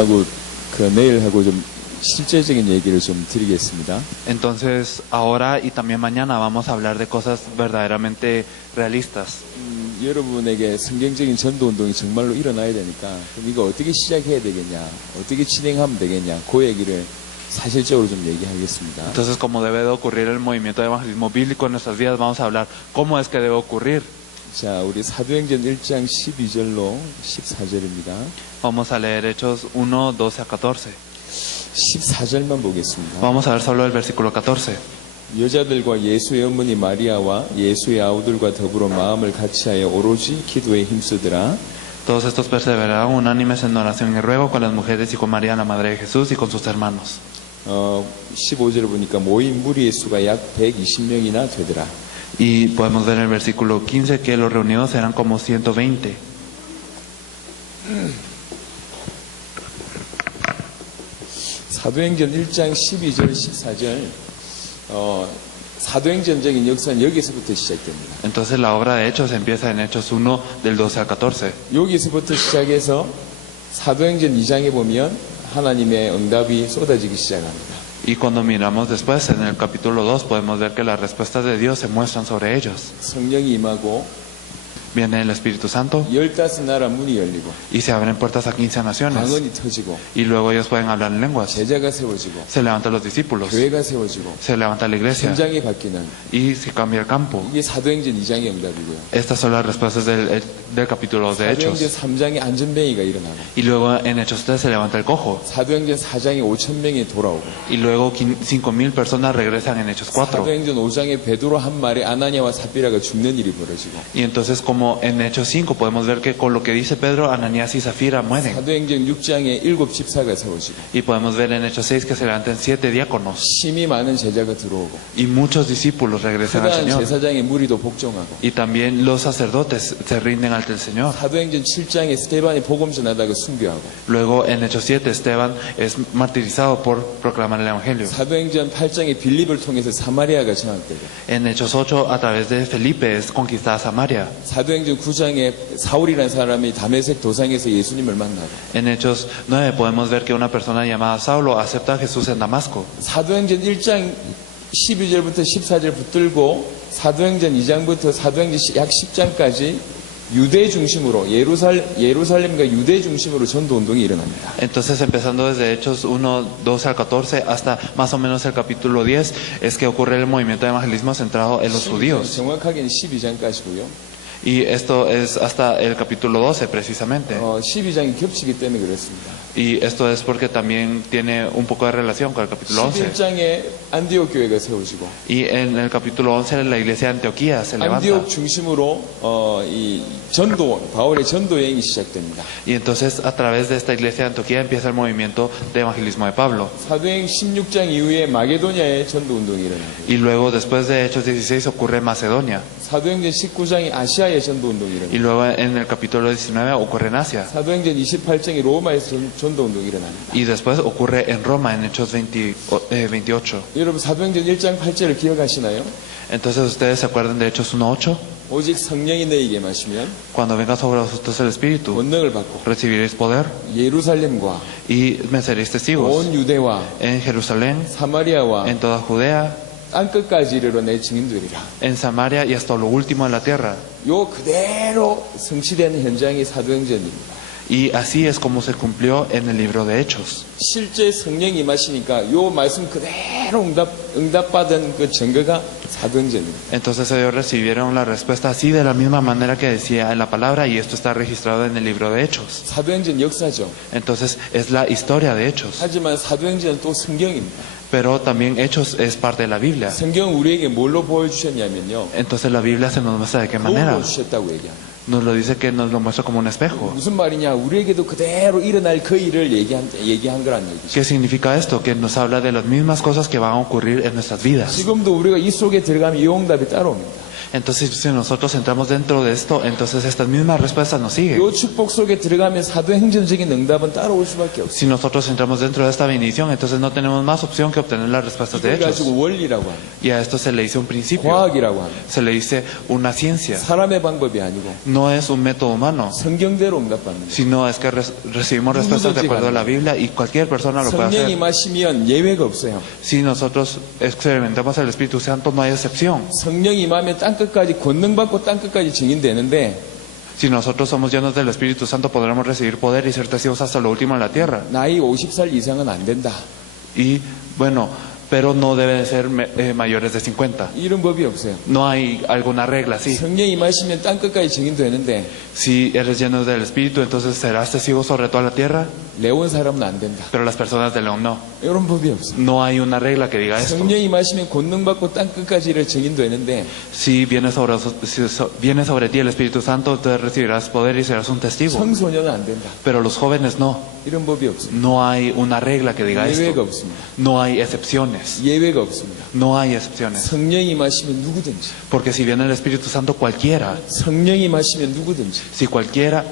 하고 내일 하고 좀 실제적인 얘기를 좀 드리겠습니다. Entonces, ahora y también mañana vamos a hablar de cosas verdaderamente realistas. 여러분에게 성경적인 전도 운동이 정말로 일어나야 되니까 그럼 이거 어떻게 시작해야 되겠냐, 어떻게 진행하면 되겠냐, 그 얘기를 사실적으로 좀 얘기하겠습니다. Entonces, como debe de ocurrir el movimiento de evangelismo bíblico en nuestras vidas, vamos a hablar cómo es que debe ocurrir. 자, 우리 사도행전 1장 12절로 14절입니다. Vamos a leer Hechos 1, 12 a 14. 14절만 보겠습니다. Vamos a ver solo el versículo 14. 여자들과 예수의 어머니 마리아와 예수의 아우들과 더불어 마음을 같이하여 오로지 기도에 힘쓰더라. Todos estos perseveraron unánimes en oración y ruego con las mujeres y con María, la madre de Jesús, y con sus hermanos. 15절 보니까 모인 무리의 수가 약 120명이나 되더라. Y podemos ver en el versículo 15 que los reunidos eran como 120. 사도행전 1장 12절 14절 사도행전적인 역사는 여기서부터 시작됩니다. Entonces la obra de Hechos empieza en Hechos 1 del 12 al 14. 여기서부터 시작해서 사도행전 2장에 보면 하나님의 응답이 쏟아지기 시작합니다. Y cuando miramos después en el capítulo 2 podemos ver que las respuestas de Dios se muestran sobre ellos. 성령이 임하고 Viene el Espíritu Santo 15나라 문이 열리고 y se abren puertas a 15 naciones. 방언이 터지고 Y luego ellos pueden hablar en lenguas. 제자가 세워지고 Se levantan los discípulos, 교회가 세워지고 se levanta la iglesia 현장이 바뀌는 y se cambia el campo. 이게 사도행전 2장의 응답이고요. Estas son las respuestas del capítulo de 사도행전 Hechos. 3장에 안전뱅이가 일어나고 Y luego en Hechos 3 se levanta el cojo. 사도행전 4장에 5,000명이 돌아오고 Y luego 5,000 personas regresan en Hechos 4. 사도행전 5장에 베드로 한 말에 아나니아와 삽비라가 죽는 일이 벌어지고 Y entonces como en Hechos 5 podemos ver que con lo que dice Pedro, Ananías y Zafira mueren. 사도행전 6장에 7 집사가 세워지고 Y podemos ver en Hechos 6 que se levantan 7 diáconos. 심히 많은 제자가 들어오고 Y muchos discípulos regresan al 크다한 Señor. 제사장의 무리도 복종하고 Y también los sacerdotes se rinden ante el Señor. 사도행전 7장에 스테반이 복음 전하다가 순교하고 Luego en Hechos 7 Esteban es martirizado por proclamar el Evangelio. 사도행전 8장에 빌립을 통해서 사마리아가 장악되고 En Hechos 8 a través de Felipe es conquistada Samaria. 사도행전 9장에 사울이라는 사람이 다메섹 도상에서 예수님을 만나고 En Hechos 9 podemos ver que una persona llamada Saulo acepta a Jesús en Damasco. 사도행전 1장 12절부터 14절 붙들고 사도행전 2장부터 사도행전 약 10장까지 유대 중심으로 예루살렘과 유대 중심으로 전도 운동이 일어납니다. Entonces empezando desde Hechos 1, 12 al 14 hasta más o menos el capítulo 10 es que ocurre el movimiento de evangelismo centrado en los judíos. 정확하게는 12장까지고요. Y esto es hasta el capítulo 12 precisamente. 12장이 겹치기 때문에 그렇습니다. Y esto es porque también tiene un poco de relación con el capítulo 11. 11장에 안디옥 교회가 세워지고 Y en el capítulo 11 la iglesia de Antioquía se levanta. 안디옥 중심으로 이 바울의 전도 여행이 시작됩니다. Y entonces a través de esta iglesia de Antioquía empieza el movimiento de evangelismo de Pablo. 사도행 16장 이후에 마게도냐의 전도 운동이 일어나고 Y luego después de Hechos 16 ocurre Macedonia. 사도행전 19장이 아시아의 전도 운동이 일어나고 Y luego en el capítulo 19 ocurre en Asia. 사도행전 28장이 로마에서 전도 운동이 일어납니다. Y después ocurre en Roma en Hechos 28. 여러분 사도행전 1장 8절을 기억하시나요? Entonces ustedes se acuerdan de Hechos 1:8. 오직 성령이 너희에게 마시면 Cuando venga sobre vosotros el Espíritu, 권능을 받고 recibiréis poder 예루살렘과 y me seréis testigos 온 유대와 en Jerusalén, 사마리아와 en toda Judea, 땅끝까지 이르러 내 증인되리라. en Samaria y hasta lo último de la tierra. 요 그대로 성취된 현장이 사도행전입니다. Y así es como se cumplió en el libro de Hechos. 실제 성령이 임하시니까 요 말씀 그대로 응답받은 그 증거가 사도행전입니다. Entonces ellos recibieron la respuesta así de la misma manera que decía en la palabra, y esto está registrado en el libro de Hechos. 사도행전 역사죠. Entonces es la historia de Hechos. 하지만 사도행전은 또 성경입니다. Pero también Hechos es parte de la Biblia. 성경은 우리에게 뭘로 보여주셨냐면요. Entonces la Biblia se nos muestra de qué manera. 거울로 주셨다고 얘기합니다. Nos lo dice que nos lo muestra como un espejo. 무슨 말이냐? 우리에게도 그대로 일어날 그 일을 얘기한 거란 얘기죠. ¿Qué significa esto? Que nos habla de las mismas cosas que van a ocurrir en nuestras vidas. 지금도 우리가 이 속에 들어가면 이 응답이 따라옵니다. Entonces, si nosotros entramos dentro de esto, entonces estas mismas respuestas nos siguen. 이 축복 속에 들어가면 사도행전적인 응답은 따라올 수밖에 없어요. Si nosotros entramos dentro de esta bendición, entonces no tenemos más opción que obtener las respuestas de 이걸 hechos. 가지고 원리라고 합니다. Y a esto se le dice un principio, 과학이라고 합니다. se le dice una ciencia. 사람의 방법이 아니고 No es un método humano, 성경대로 응답받는 거예요. sino es que recibimos respuestas de acuerdo a la Biblia y cualquier persona lo puede 성령이 hacer. 임하시면 예외가 없어요. Si nosotros experimentamos el Espíritu Santo, no hay excepción. 성령이 임하면 땅끝까지 권능받고 땅끝까지 증인되는데 Si nosotros somos llenos del Espíritu Santo, podremos recibir poder y ser testigos hasta lo último en la tierra. 나이 50살 이상은 안 된다. Y bueno, pero no deben ser mayores de 50. 이런 법이 없어요. No hay alguna regla así. 성령이 임하시면 땅끝까지 증인되는데 Si eres lleno del Espíritu, entonces serás testigo sobre toda la tierra, 레온 사람은 안 된다. pero las personas de León no. 이런 법이 없어요. No hay una regla que diga esto. 성령이 임하시면 권능받고 땅끝까지를 증인되는데 Si viene sobre ti el Espíritu Santo, entonces recibirás poder y serás un testigo. 청소년은 안 된다. Pero los jóvenes no. 이런 법이 없어요. No hay una regla que diga 예외가 esto. 없습니다. No hay excepciones. 예외가 없습니다. No hay excepciones. 성령이 임하시면 누구든지, Porque si viene el Espíritu Santo, cualquiera, 성령이 임하시면 누구든지 si cualquiera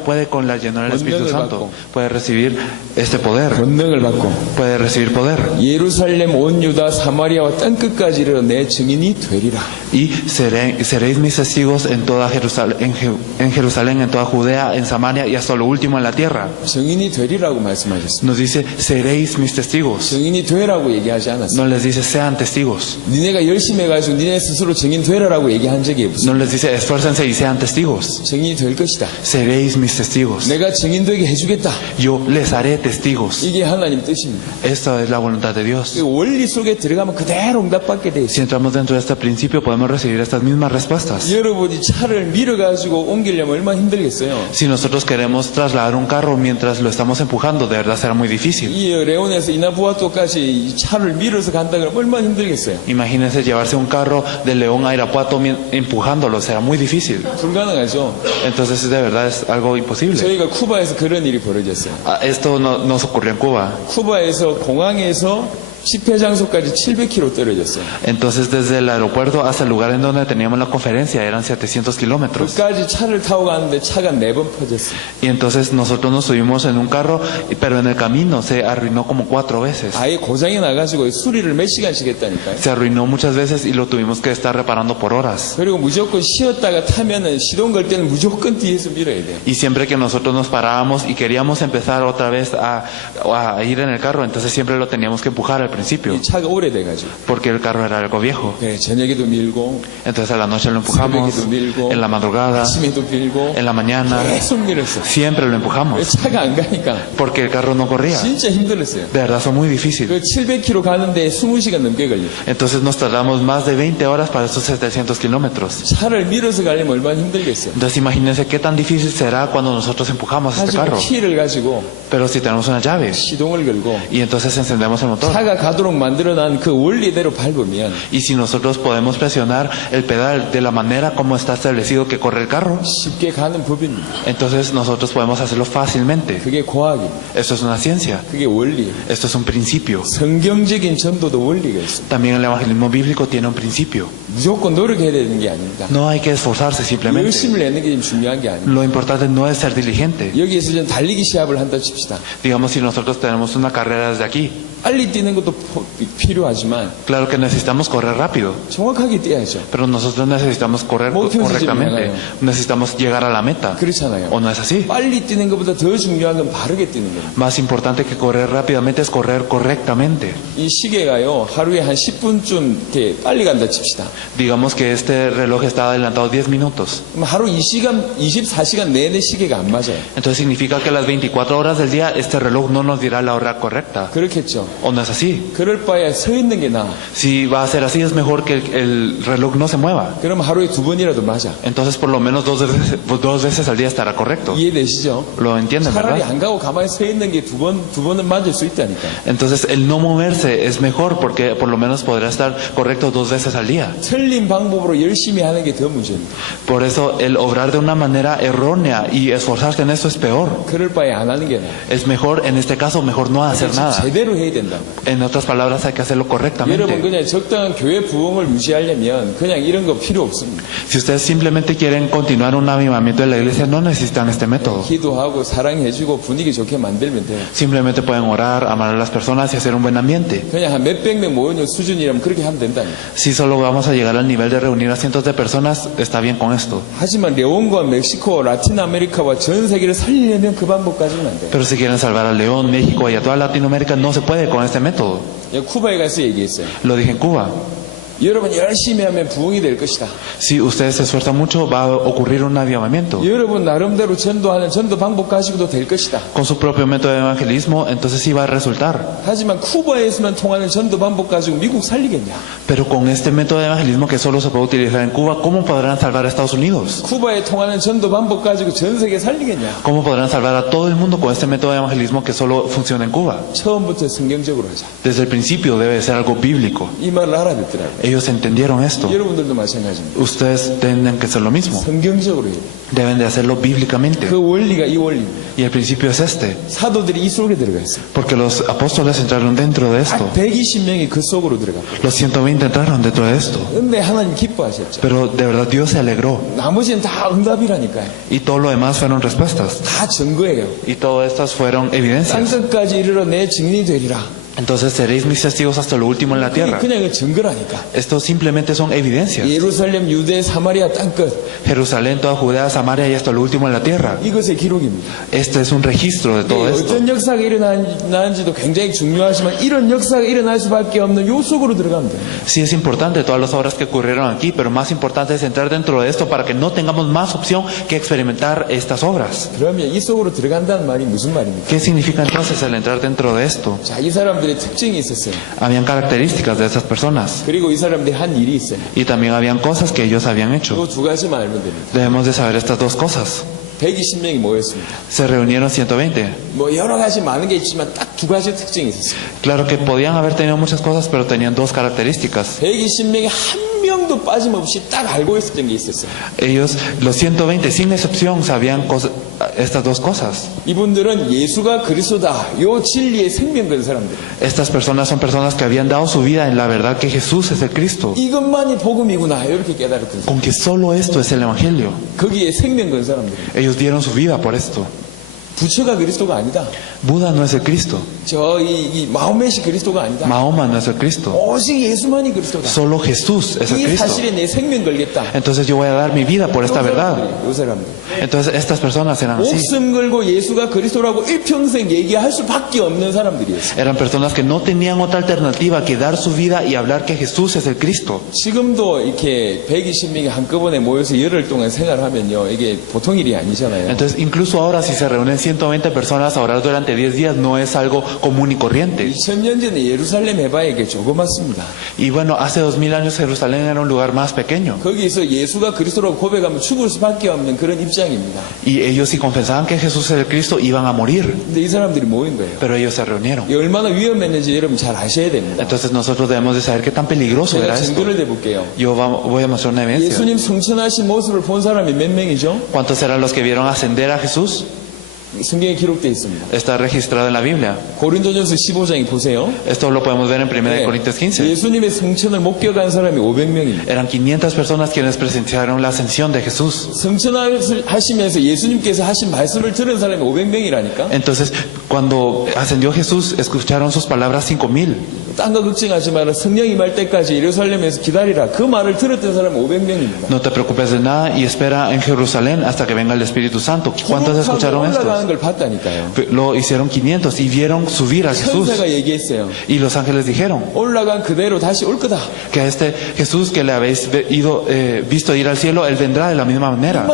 puede con la llenura del Espíritu Santo, puede recibir este poder, 권능을 받고 puede recibir poder. 예루살렘 온 유다 사마리아와 땅끝까지 이르러 내 증인이 되리라. Y seréis mis testigos en toda Jerusalén, en Jerusalén, en toda Judea, en Samaria y hasta lo último en la tierra. 증인이 되리라고 말씀하셨습니다. Nos dice, seréis mis testigos. 증인이 되라고 얘기하지 않았어요. No les dice, sean testigos. 니네가 열심히 해가지고 니네 스스로 증인 되라라고 얘기한 적이 없어요. No les dice, esfuércense y sean testigos. 증인이 될 것이다. Seréis mis testigos. 내가 증인되게 해주겠다. Yo les haré testigos. 이게 하나님 뜻입니다. Esta es la voluntad de Dios. 그 원리 속에 들어가면 그대로 응답받게 돼 Si 있어요. entramos dentro de este principio, podemos recibir estas mismas respuestas. 여러분이 차를 밀어가지고 옮기려면 얼마나 힘들겠어요. Si nosotros queremos trasladar un carro mientras lo estamos empujando, de verdad será muy difícil. 이 레온에서 이나부아토까지 이 차를 밀어서 간다 그러면 얼마나 힘들겠어요. Imagínense llevarse un carro de León a Irapuato empujándolo, será muy difícil. 불가능하죠. Entonces, de verdad es algo imposible. 저희가 쿠바에서 그런 일이 벌어졌어요. Esto no nos ocurrió en Cuba. 쿠바에서 공항에서 집회 장소까지 700km 떨어졌어요. Entonces, desde el aeropuerto hasta el lugar en donde teníamos la conferencia, eran 700 kilómetros. 그까지 차를 타고 가는데 차가 4번 퍼졌어요. Y entonces nosotros nos subimos en un carro, pero en el camino se arruinó como 4 veces. 아예 고장이 나가지고 수리를 몇 시간씩 했다니까요. Se arruinó muchas veces y lo tuvimos que estar reparando por horas. 그리고 무조건 쉬었다가 타면은 시동 걸 때는 무조건 뒤에서 밀어야 돼요. Y siempre que nosotros nos parábamos y queríamos empezar otra vez a ir en el carro, entonces siempre lo teníamos que empujar al principio, 이 차가 오래돼가지고. porque el carro era algo viejo. 그래, 저녁에도 밀고, Entonces a la noche lo empujamos, 새벽에도 밀고, en la madrugada, 아침에도 밀고, en la mañana, 계속 밀었어요. siempre lo empujamos, 차가 안 가니까 porque el carro no corría. 진짜 힘들었어요. De verdad fue muy difícil. 그 700km 가는데 20시간 넘게 걸려요. Entonces nos tardamos más de 20 horas para esos 700 kilómetros. 차를 밀어서 가려면 얼마나 힘들겠어요. Entonces imagínense qué tan difícil será cuando nosotros empujamos este 하지만 carro. 키를 가지고 Pero si tenemos una llave 시동을 걸고 y entonces encendemos el motor, 차가 가도록 만들어난 그 원리대로 밟으면 y si nosotros podemos presionar el pedal de la manera como está establecido que corre el carro, 쉽게 가는 법입니다. entonces nosotros podemos hacerlo fácilmente. 그게 과학입니다. Esto es una ciencia, 그게 원리예요. esto es un principio. 성경적인 전도도 원리가 있습니다. También el evangelismo bíblico tiene un principio. 무조건 노력해야 되는 게 아닙니다. No hay que esforzarse simplemente. 열심을 내는 게 중요한 게 아닙니다. Lo importante no es ser diligente. 여기에서 좀 달리기 시합을 한다 칩시다. Digamos, si nosotros tenemos una carrera desde aquí, 빨리 뛰는 것도 필요하지만 claro que necesitamos correr rápido, 정확하게 뛰어야죠. pero nosotros necesitamos correr correctamente. Necesitamos llegar a la meta. 그렇잖아요. ¿O no es así? 빨리 뛰는 것보다 더 중요한 건 바르게 뛰는 거예요. Más importante que correr rápidamente es correr correctamente. 이 시계가요, 하루에 한 10분쯤 이렇게 빨리 간다 칩시다. Digamos que este reloj está adelantado 10 minutos. 그럼 하루 24시간 내내 시계가 안 맞아요. Entonces significa que a las 24 horas del día este reloj no nos dirá la hora correcta. 그렇겠죠. ¿O no es así? 그럴 바에 서 있는 게 나아. Si va a ser así, es mejor que el reloj no se mueva. 그럼 하루에 2번이라도 맞아. Entonces por lo menos dos veces al día estará correcto. 이해되시죠? ¿Lo entienden, 차라리 verdad? 안 가고 가만히 서 있는 게 두 번은 맞을 수 있다니까요. Entonces el no moverse es mejor porque por lo menos podrá estar correcto 2 veces al día. 틀린 방법으로 열심히 하는 게 더 문제입니다. Por eso el obrar de una manera errónea y esforzarse en eso es peor. 그럴 바에 안 하는 게 나아요. Es mejor, en este caso, mejor no hacer nada. 제대로 해야 된다. En otras palabras, hay que hacerlo 여러분 correctamente. 그냥 적당한 교회 부흥을 유지하려면 그냥 이런 거 필요 없습니다. Si ustedes simplemente quieren continuar un avivamiento de la iglesia, no necesitan este método. 기도하고 사랑해주고 분위기 좋게 만들면 돼요. Simplemente pueden orar, amar a las personas y hacer un buen ambiente. 그냥 한 몇백 명 모이는 수준이라면 그렇게 하면 된다니까. Si solo vamos a llegar al nivel de reunir a cientos de personas, está bien con esto. 하지만 레온과 멕시코, 라틴 아메리카와 전 세계를 살리려면 그 방법까지는 안 돼요. Pero si quieren salvar a León, México y a toda Latinoamérica, no se puede con este método. 쿠바에 가서 얘기했어요. Lo dije en Cuba. 여러분 열심히 하면 부흥이 될 것이다. Si ustedes se esfuerzan mucho, va a ocurrir un avivamiento. 여러분 나름대로 전도하는 전도 방법 가지고도 될 것이다. Con su propio método de evangelismo, entonces sí va a resultar. 하지만 쿠바에서만 통하는 전도 방법 가지고 미국 살리겠냐? Pero con este método de evangelismo que solo se puede utilizar en Cuba, ¿cómo podrán salvar a Estados Unidos? 쿠바에 통하는 전도 방법 가지고 전 세계 살리겠냐? ¿Cómo podrán salvar a todo el mundo con este método de evangelismo que solo funciona en Cuba? 처음부터 성경적으로 하자. Desde el principio debe ser algo bíblico. 이 말을 알아듣더라고요. Ellos entendieron esto. 여러분들도 마찬가지입니다. Ustedes tienen que hacer lo mismo. 성경적으로 해요. Deben de hacerlo bíblicamente. 그 원리가 이 원리입니다. Y el principio es este. 사도들이 이 속에 들어가 있어요. Porque los apóstoles entraron dentro de esto. 딱 120명이 그 속으로 들어갔고. Los 120 entraron dentro de esto. 근데 하나님 기뻐하셨죠. Pero de verdad Dios se alegró. 나머지는 다 응답이라니까요. Y todo lo demás fueron respuestas. 다 증거예요. Y todas estas fueron evidencias. 땅끝까지 이르러 내 증인이 되리라. Entonces seréis mis testigos hasta lo último en la tierra. 그냥 이거 증거라니까. Estos simplemente son evidencias. 예루살렘, 유대, 사마리아 땅끝. Jerusalén, toda Judea, Samaria y hasta lo último en la tierra. 이것의 기록입니다. Este es un registro de todo esto. 어떤 역사가 일어나는지도 굉장히 중요하지만 이런 역사가 일어날 수밖에 없는 요 속으로 들어가면 돼요. Sí es importante todas las obras que ocurrieron aquí, pero más importante es entrar dentro de esto para que no tengamos más opción que experimentar estas obras. 그러면 이 속으로 들어간다는 말이 무슨 말입니까? ¿Qué significa entonces el entrar dentro de esto? 자, 이 사람들의 특징이 있었어요. Habían características de esas personas 그리고 이 사람들이 한 일이 있어요. y también habían cosas que ellos habían hecho. 이 두 가지만 알면 됩니다. Debemos de saber estas dos cosas. 120명이 모였습니다. Se reunieron 120. 뭐 여러 가지 많은 게 있지만 딱 두 가지 특징이 있었어요. Claro que podían haber tenido muchas cosas, pero tenían dos características. 120명이 한 명도 빠짐없이 딱 알고 있었던 게 있었어요. Ellos, los 120, sin excepción, sabían estas dos cosas. 이분들은 예수가 그리스도다. 요 진리의 생명 건 사람들. Estas personas son personas que habían dado su vida en la verdad que Jesús es el Cristo. 이것만이 복음이구나. 이렇게 깨달았거든요. Con que solo esto es el Evangelio. 거기에 생명 건 사람들. Ellos dieron su vida por esto. 부처가 그리스도가 아니다. Buda no es el Cristo. 이 마호멧이 그리스도가 아니다. Mahoma no es el Cristo. 오직 예수만이 그리스도다. Solo Jesús es el 이 Cristo. 사실에 내 생명 걸겠다. Entonces yo voy a dar mi vida por esta verdad. 요 사람들. Entonces estas personas eran así. 목숨 걸고 예수가 그리스도라고 일평생 얘기할 수밖에 없는 사람들이었어요. Eran personas que no tenían otra alternativa que dar su vida y hablar que Jesús es el Cristo. 지금도 이렇게 120명이 한꺼번에 모여서 열흘 동안 생활하면요, 이게 보통 일이 아니잖아요. Entonces incluso ahora si se reúnen 120 personas a orar durante 10 días no es algo común y corriente. 2000년 전에 예루살렘 해봐야 이게 조그맣습니다. Y bueno, hace 2000 años Jerusalén era un lugar más pequeño. 거기서 예수가 그리스도라고 고백하면 죽을 수밖에 없는 그런 입장입니다. Y ellos si confesaban que Jesús es el Cristo iban a morir. 근데 이 사람들이 모인 거예요. Pero ellos se reunieron. 이게 얼마나 위험했는지 여러분 잘 아셔야 됩니다. Entonces nosotros debemos de saber qué tan peligroso 제가 era esto. 증거를 대볼게요. Yo voy a mostrar una evidencia. 예수님 성천하신 모습을 본 사람이 몇 명이죠? ¿Cuántos eran los que vieron ascender a Jesús? 성경에 기록되어 있습니다. Está registrado en la Biblia. 고린도전서 15장에 보세요. Esto lo podemos ver en 1 Corintios 15. 예수님의 성천을 목격한 사람이 500명입니다. Eran 500 personas quienes presenciaron la ascensión de Jesús. 성천하시면서 예수님께서 하신 말씀을 들은 사람이 500명이라니까. Entonces, cuando ascendió Jesús, escucharon sus palabras 5,000. 딴 거 걱정하지 마라. 성령 임할 때까지 예루살렘에서 기다리라. 그 말을 들었던 사람이 500명입니다. No te preocupes de nada y espera en Jerusalén hasta que venga el Espíritu Santo. ¿Cuántos escucharon esto? 올라가는 걸 봤다니까요. Lo hicieron 500 y vieron subir a Jesús. 천사가 얘기했어요. Y los ángeles dijeron 올라간 그대로 다시 올 거다. que a este Jesús que le habéis visto ir al cielo, Él vendrá de la misma manera.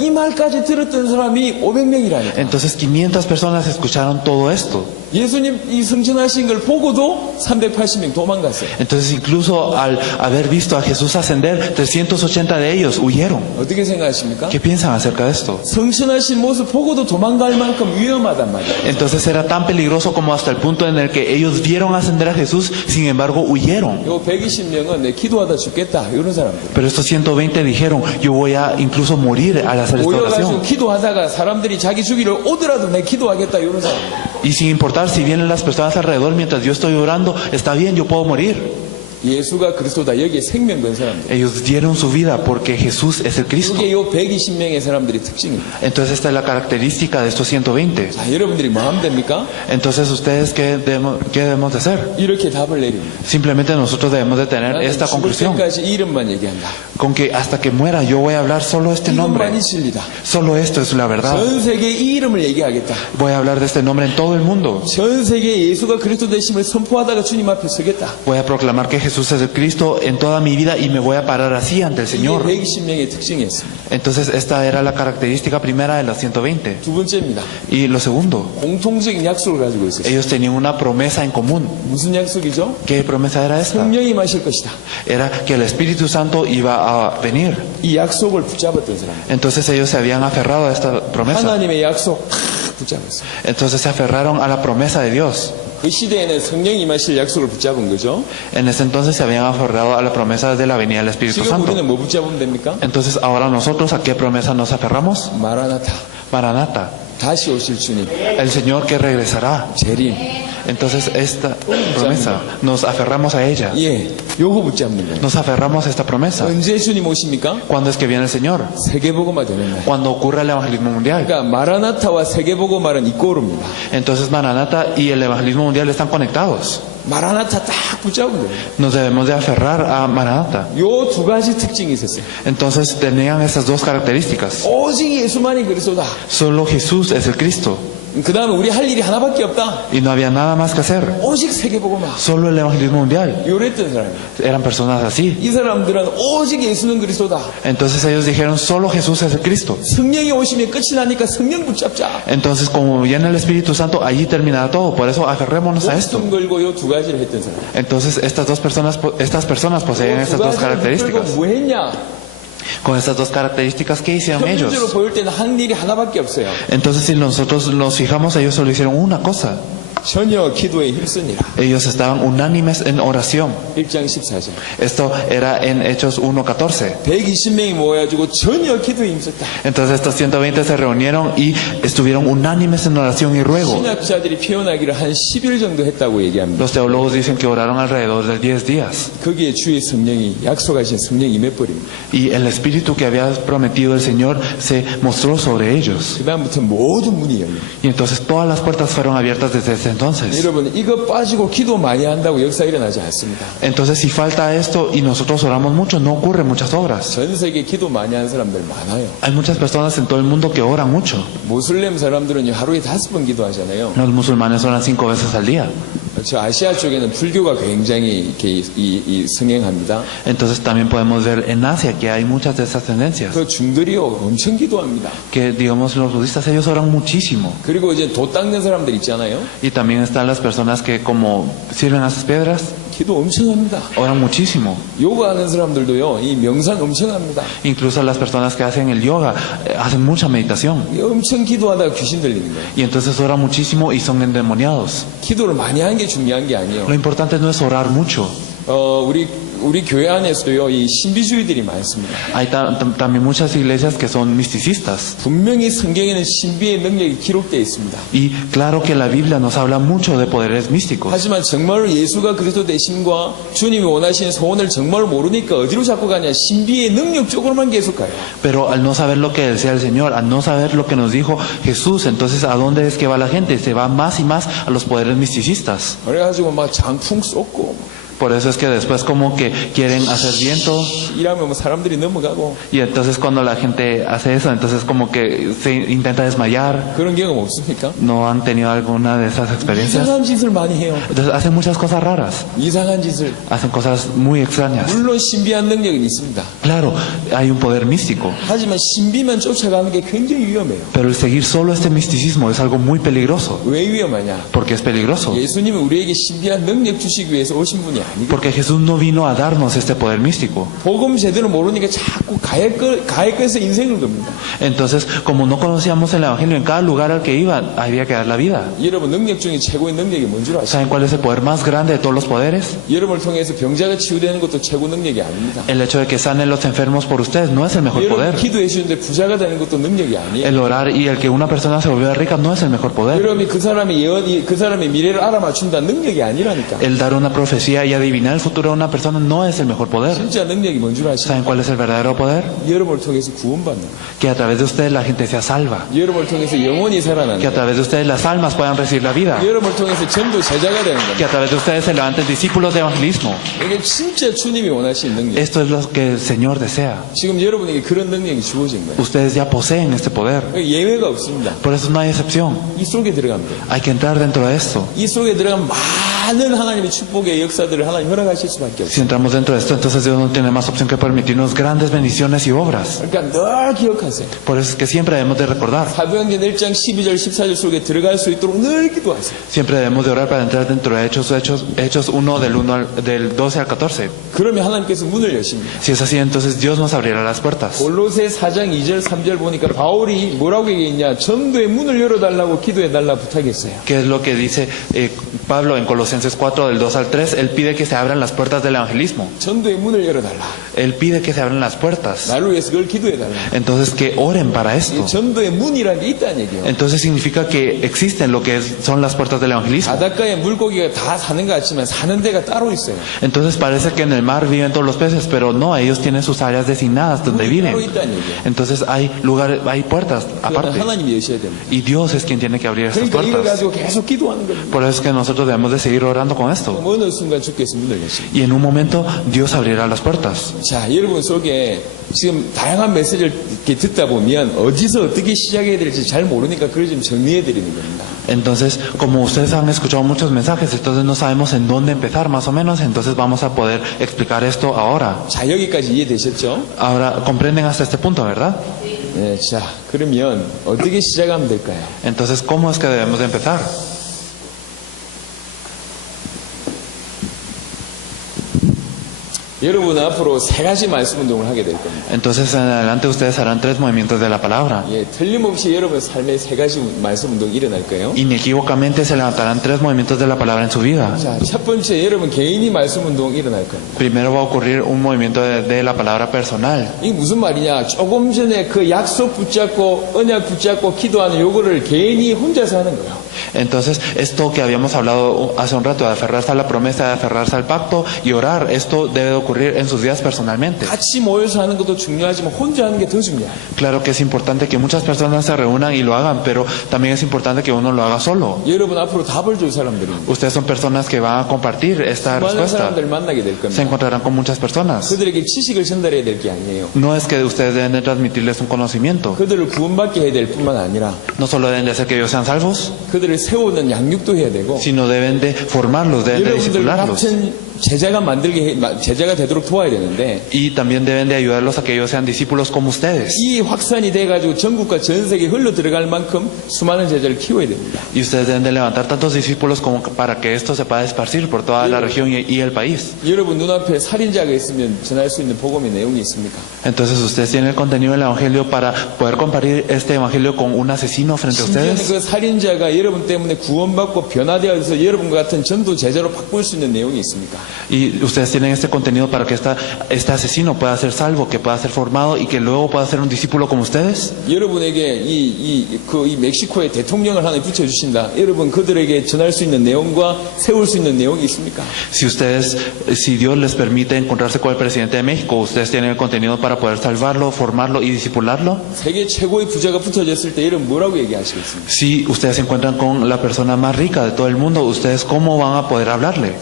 이 말까지 들었던 사람이 500명이라니까. Entonces 500 personas escucharon todo esto. 예수님 이 성천하신 걸 보고도 380명 도망갔어요. Entonces incluso al haber visto a Jesús ascender, 380 de ellos huyeron. 어떻게 생각하십니까? ¿Qué piensan acerca de esto? 성천하신 모습 보고도 도망갈 만큼 위험하단 말이에요. Entonces era tan peligroso como hasta el punto en el que ellos vieron ascender a Jesús, sin embargo huyeron. 요 120명은 내 기도하다 죽겠다 이런 사람들. Pero estos 120 dijeron, yo voy a incluso morir al hacer esta 모여가지고 oración. 기도하다가 사람들이 자기 죽이를 오더라도 내 기도하겠다 이런 사람들. Y sin importar importar si vienen las personas alrededor mientras yo estoy orando, está bien, yo puedo morir. 예수가 그리스도다. 여기에 생명 건 사람들. Ellos dieron su vida porque Jesús es el Cristo. 이게 요 120명의 사람들의 특징입니다. Entonces esta es la característica de estos 120. 자, 여러분들이 뭐 하면 됩니까? Entonces ustedes, ¿qué debemos de hacer? 이렇게 답을 내립니다. Simplemente nosotros debemos de tener 나는 esta 죽을 conclusión. 때까지 이름만 얘기한다. Con que hasta que muera yo voy a hablar solo este nombre. 이것만이 진리다. Solo esto es la verdad. 전 세계에 이 이름을 얘기하겠다. Voy a hablar de este nombre en todo el mundo. 전 세계에 예수가 그리스도 되심을 선포하다가 주님 앞에 서겠다. Voy a proclamar que Jesús es el Cristo en toda mi vida y me voy a parar así ante el 이게 Señor. 120명의 특징이었습니다. Entonces esta era la característica primera de las 120. 두 번째입니다. Y lo segundo, 공통적인 약속을 가지고 있었어요. ellos tenían una promesa en común. 무슨 약속이죠? ¿Qué promesa era esta? 성령이 마실 것이다. Era que el Espíritu Santo iba a venir. 이 약속을 붙잡았던 사람. Entonces ellos se habían aferrado a esta promesa. 하나님의 약속 탁 붙잡았어요. Entonces se aferraron a la promesa de Dios. 그 시대에는 성령이 마실 약속을 붙잡은 거죠. En ese entonces se habían aferrado a la promesa de la venida del Espíritu 지금 Santo. 우리는 뭐 붙잡으면 됩니까? Entonces ahora nosotros ¿a qué promesa nos aferramos? 마라나타. Maranata, 다시 오실 주님. el Señor que regresará. 재림. Entonces esta promesa, nos aferramos a ella. 예, 요거 붙잡는 거예요. Nos aferramos a esta promesa. 언제 주님 오십니까? ¿Cuándo es que viene el Señor? 세계복음화 되는 날. Cuando ocurra el evangelismo mundial. 그러니까 마라나타와 세계복음화는 이꼬르입니다. Entonces Maranata y el evangelismo mundial están conectados. 마라나타 딱 붙잡은 거예요. Nos debemos de aferrar a Maranata. 요 두 가지 특징이 있었어요. Entonces tenían estas dos características. 오직 예수만이 그리스도다. Solo Jesús es el Cristo. 그 다음에 우리 할 일이 하나밖에 없다. Y no había nada más que hacer. 오직 세계복음화. Solo el evangelismo mundial. 요랬던 사람이에요. Eran personas así. 이 사람들은 오직 예수는 그리스도다. Entonces ellos dijeron, solo Jesús es el Cristo. 성령이 오시면 끝이 나니까 성령 붙잡자. Entonces como viene el Espíritu Santo, allí terminará todo. Por eso aferrémonos a esto. 목숨 걸고 요 두 가지를 했던 사람. Entonces estas personas poseen estas dos características. 뭐 했냐? Con estas dos características, ¿qué hicieron ellos? 현실적으로 보일 때는 한 일이 하나밖에 없어요. Entonces si nosotros nos fijamos, ellos solo hicieron una cosa. 전혀 기도에 힘쓰니라. Ellos estaban unánimes en oración. 1장 14절. Esto era en Hechos 1:14. 120명이 모여가지고 전혀 기도에 힘썼다. Entonces estos 120 se reunieron y estuvieron unánimes en oración y ruego. 신학자들이 표현하기를 한 10일 정도 했다고 얘기합니다. Los teólogos dicen que oraron alrededor de 10 días. 거기에 주의 성령이 약속하신 성령이 임해버립니다. Y el espíritu que había prometido el Señor se mostró sobre ellos. 그 다음부터 모든 문이 열려요. Y entonces todas las puertas fueron abiertas desde ese entonces. 여러분 이거 빠지고 기도 많이 한다고 역사 일어나지 않습니다. Entonces si falta esto y nosotros oramos mucho, no ocurren muchas obras. 전 세계 기도 많이 하는 사람들 많아요. Hay muchas personas en todo el mundo que oran mucho. 모슬렘 사람들은 하루에 5번 기도하잖아요. Los musulmanes oran 5 veces al día. 저 아시아 쪽에는 불교가 굉장히 이렇게 성행합니다. Entonces también podemos ver en Asia que hay muchas de esas tendencias. 그 중들이요 엄청 기도합니다. Que digamos los budistas, ellos oran muchísimo. 그리고 이제 돛 닦는 사람들 있잖아요. Y también están las personas que como sirven a esas piedras, 기도 엄청 합니다. oran muchísimo. 요가 하는 사람들도요 이 명상 엄청 합니다. Incluso las personas que hacen el yoga hacen mucha meditación. 엄청 기도하다가 귀신 들리는 거예요. Y entonces oran muchísimo y son endemoniados. 기도를 많이 하는 게 중요한 게 아니에요. Lo importante no es orar mucho. 우리 교회 안에서도요 이 신비주의들이 많습니다. Hay también muchas iglesias que son misticistas. 분명히 성경에는 신비의 능력이 기록되어 있습니다. Y claro que la Biblia nos habla mucho de poderes místicos. 하지만 정말로 예수가 그리스도 되심과 주님이 원하시는 소원을 정말 모르니까 어디로 자꾸 가냐? 신비의 능력 쪽으로만 계속 가요. Pero al no saber lo que decía el Señor, al no saber lo que nos dijo Jesús, entonces ¿a dónde es que va la gente? Se va más y más a los poderes misticistas. 그래가지고 막 장풍 쏟고 Por eso es que después como que quieren hacer viento 이러면 뭐 사람들이 넘어가고 y entonces cuando la gente hace eso, entonces como que se intenta desmayar. 그런 경험 없습니까? ¿No han tenido alguna de esas experiencias? 이상한 짓을 많이 해요. Entonces hacen muchas cosas raras, 이상한 짓을. hacen cosas muy extrañas. 물론 신비한 능력은 있습니다. Claro, hay un poder místico, 하지만 신비만 쫓아가는 게 굉장히 위험해요. pero el seguir solo este misticismo es algo muy peligroso. 왜 위험하냐? ¿Por qué es peligroso? 예수님은 우리에게 신비한 능력 주시기 위해서 오신 분이 아니거든요. Porque Jesús no vino a darnos este poder místico. 복음 제대로 모르니까 자꾸 가해거에서 인생을 겁니다. Entonces, como no conocíamos el Evangelio, en cada lugar al que iba había que dar la vida. 여러분 능력 중에 최고의 능력이 뭔 줄 아시죠? ¿Saben cuál es el poder más grande de todos los poderes? 여러분을 통해서 병자가 치유되는 것도 최고 능력이 아닙니다. El hecho de que sanen los enfermos por ustedes no es el mejor 여러분 poder. 기도해 주는데 부자가 되는 것도 능력이 아니에요. El orar y el que una persona se volviera rica no es el mejor poder. 여러분이 그 사람의 미래를 알아맞춘다 능력이 아니라니까. El dar una profecía y adivinar el futuro de una persona no es el mejor poder. 진짜 능력이 뭔 줄 아시죠? ¿Saben cuál es el verdadero poder? 여러분을 통해서 구원받는 거. Que a través de ustedes la gente sea salva. 여러분을 통해서 영혼이 살아나는 Que a 거. través de ustedes las almas puedan recibir la vida. 여러분을 통해서 전도 제자가 되는 Que 겁니다. a través de ustedes se levanten discípulos de evangelismo. 이게 진짜 주님이 원하시는 능력. Esto es lo que el Señor desea. 지금 여러분에게 그런 능력이 주어진 거예요. Ustedes ya poseen este poder. 예외가 없습니다. Por eso no hay excepción. 이 속에 들어가면 돼요. Hay que entrar dentro de esto. 이 속에 들어가면 많은 하나님의 축복의 역사들을 하나님 허락하실 수밖에 없어요. Si entramos dentro de esto, entonces Dios no tiene más opción que permitirnos grandes bendiciones y obras. 그러니까 늘 기억하세요. Por eso es que siempre debemos de recordar. 사도행전 1장 12절 14절 속에 들어갈 수 있도록 늘 기도하세요. Siempre debemos de orar para entrar dentro de Hechos 1 del 12 al 14. 그러면 하나님께서 문을 여십니다. Si es así, entonces Dios nos abrirá las puertas. 골로새 4장 2절 3절 보니까 바울이 뭐라고 얘기했냐? 전도의 문을 열어달라고 기도해달라 부탁했어요. ¿Qué es lo que dice Pablo en Colosenses 4 del 2 al 3? Él pide que se abran las puertas del evangelismo. 전도의 문을 열어달라. Él pide que se abran las puertas. 나를 위해서 그걸 기도해달라. Entonces que oren para 이 esto. 전도의 문이라는 게 있다는 얘기예요. Entonces significa que existen lo que son las puertas del evangelismo. 바닷가에 물고기가 다 사는 것 같지만 사는 데가 따로 있어요. Entonces parece que en el mar viven todos los peces, pero no, ellos tienen sus áreas designadas donde 따로 viven. 있다는 얘기예요. Entonces hay lugares, hay puertas 그거는 aparte. 하나님이 여셔야 됩니다. Y Dios es quien tiene que abrir estas 그러니까 이걸 puertas. 가지고 계속 기도하는 겁니다. Por eso es que nosotros debemos de seguir orando con esto. 어느 순간 주께서 문을 여십니다. Y en un momento Dios abrirá las puertas. 자, 여러분 속에 지금 다양한 메시지를 이렇게 듣다 보면 어디서 어떻게 시작해야 될지 잘 모르니까 그걸 좀 정리해 드리는 겁니다. Entonces, como ustedes han escuchado muchos mensajes, entonces no sabemos en dónde empezar más o menos, entonces vamos a poder explicar esto ahora. 자, 여기까지 이해되셨죠? Ahora, comprenden hasta este punto, ¿verdad? 네, 자, 그러면 어떻게 시작하면 될까요? Entonces, ¿cómo es que debemos de empezar? 여러분 앞으로 세 가지 말씀 운동을 하게 될 겁니다. Entonces, en adelante ustedes harán 3 movimientos de la palabra. 예, 틀림없이 여러분 삶에 세 가지 말씀 운동이 일어날 거예요. Inequívocamente se levantarán 3 movimientos de la palabra en su vida. 자, 첫 번째 여러분 개인이 말씀 운동 일어날 겁니다. Primero va a ocurrir un movimiento de la palabra personal. 이게 무슨 말이냐? 조금 전에 그 약속 붙잡고 언약 붙잡고 기도하는 요거를 개인이 혼자서 하는 거예요. Entonces, esto que habíamos hablado hace un rato, de aferrarse a la promesa, de aferrarse al pacto y orar, esto debe de ocurrir en sus vidas personalmente. 같이 모여서 하는 것도 중요하지만 혼자 하는 게 더 중요해요. Claro que es importante que muchas personas se reúnan y lo hagan, pero también es importante que uno lo haga solo. 여러분 앞으로 답을 줄 사람들입니다. Ustedes son personas que van a compartir esta 많은 respuesta. 사람들 만나게 될 Se 겁니다. encontrarán con muchas personas. 그들에게 지식을 전달해야 될 게 아니에요. No es que ustedes deben de transmitirles un conocimiento. 그들을 구원받게 해야 될 뿐만 아니라 No solo deben de hacer que ellos sean salvos, 그들을 세우는 양육도 해야 되고 sino deben de formarlos, deben de 여러분들 discipularlos. 같은 제자가 되도록 도와야 되는데 Y también deben de ayudarlos a que ellos sean discípulos como ustedes. 이 확산이 돼가지고 전국과 전 세계에 흘러 들어갈 만큼 수많은 제자를 키워야 됩니다. Y ustedes deben de levantar tantos discípulos como para que esto se pueda esparcir por toda la región y el país. 여러분 눈앞에 살인자가 있으면 전할 수 있는 복음의 내용이 있습니까? Entonces ustedes tienen el contenido del evangelio para poder compartir este evangelio con un asesino frente a 심지어는 ustedes. 그 살인자가 여러분 때문에 구원받고 변화되어서 여러분과 같은 전도 제자로 바꿀 수 있는 내용이 있습니까? Y ustedes tienen este contenido para que este asesino pueda ser salvo, que pueda ser formado y que luego pueda ser un discípulo como ustedes. 여러분에게 이 멕시코의 대통령을 하나 붙여주신다. 여러분 그들에게 전할 수 있는 내용과 세울 수 있는 내용이 있습니까? Si Dios les permite encontrarse con el presidente de México, ustedes tienen el contenido para poder salvarlo, formarlo y discipularlo. 세계 최고의 부자가 붙어졌을 때 여러분 뭐라고 얘기하시겠습니까? Si ustedes se encuentran con la persona más rica de todo el mundo, ¿ustedes cómo van a poder hablarle?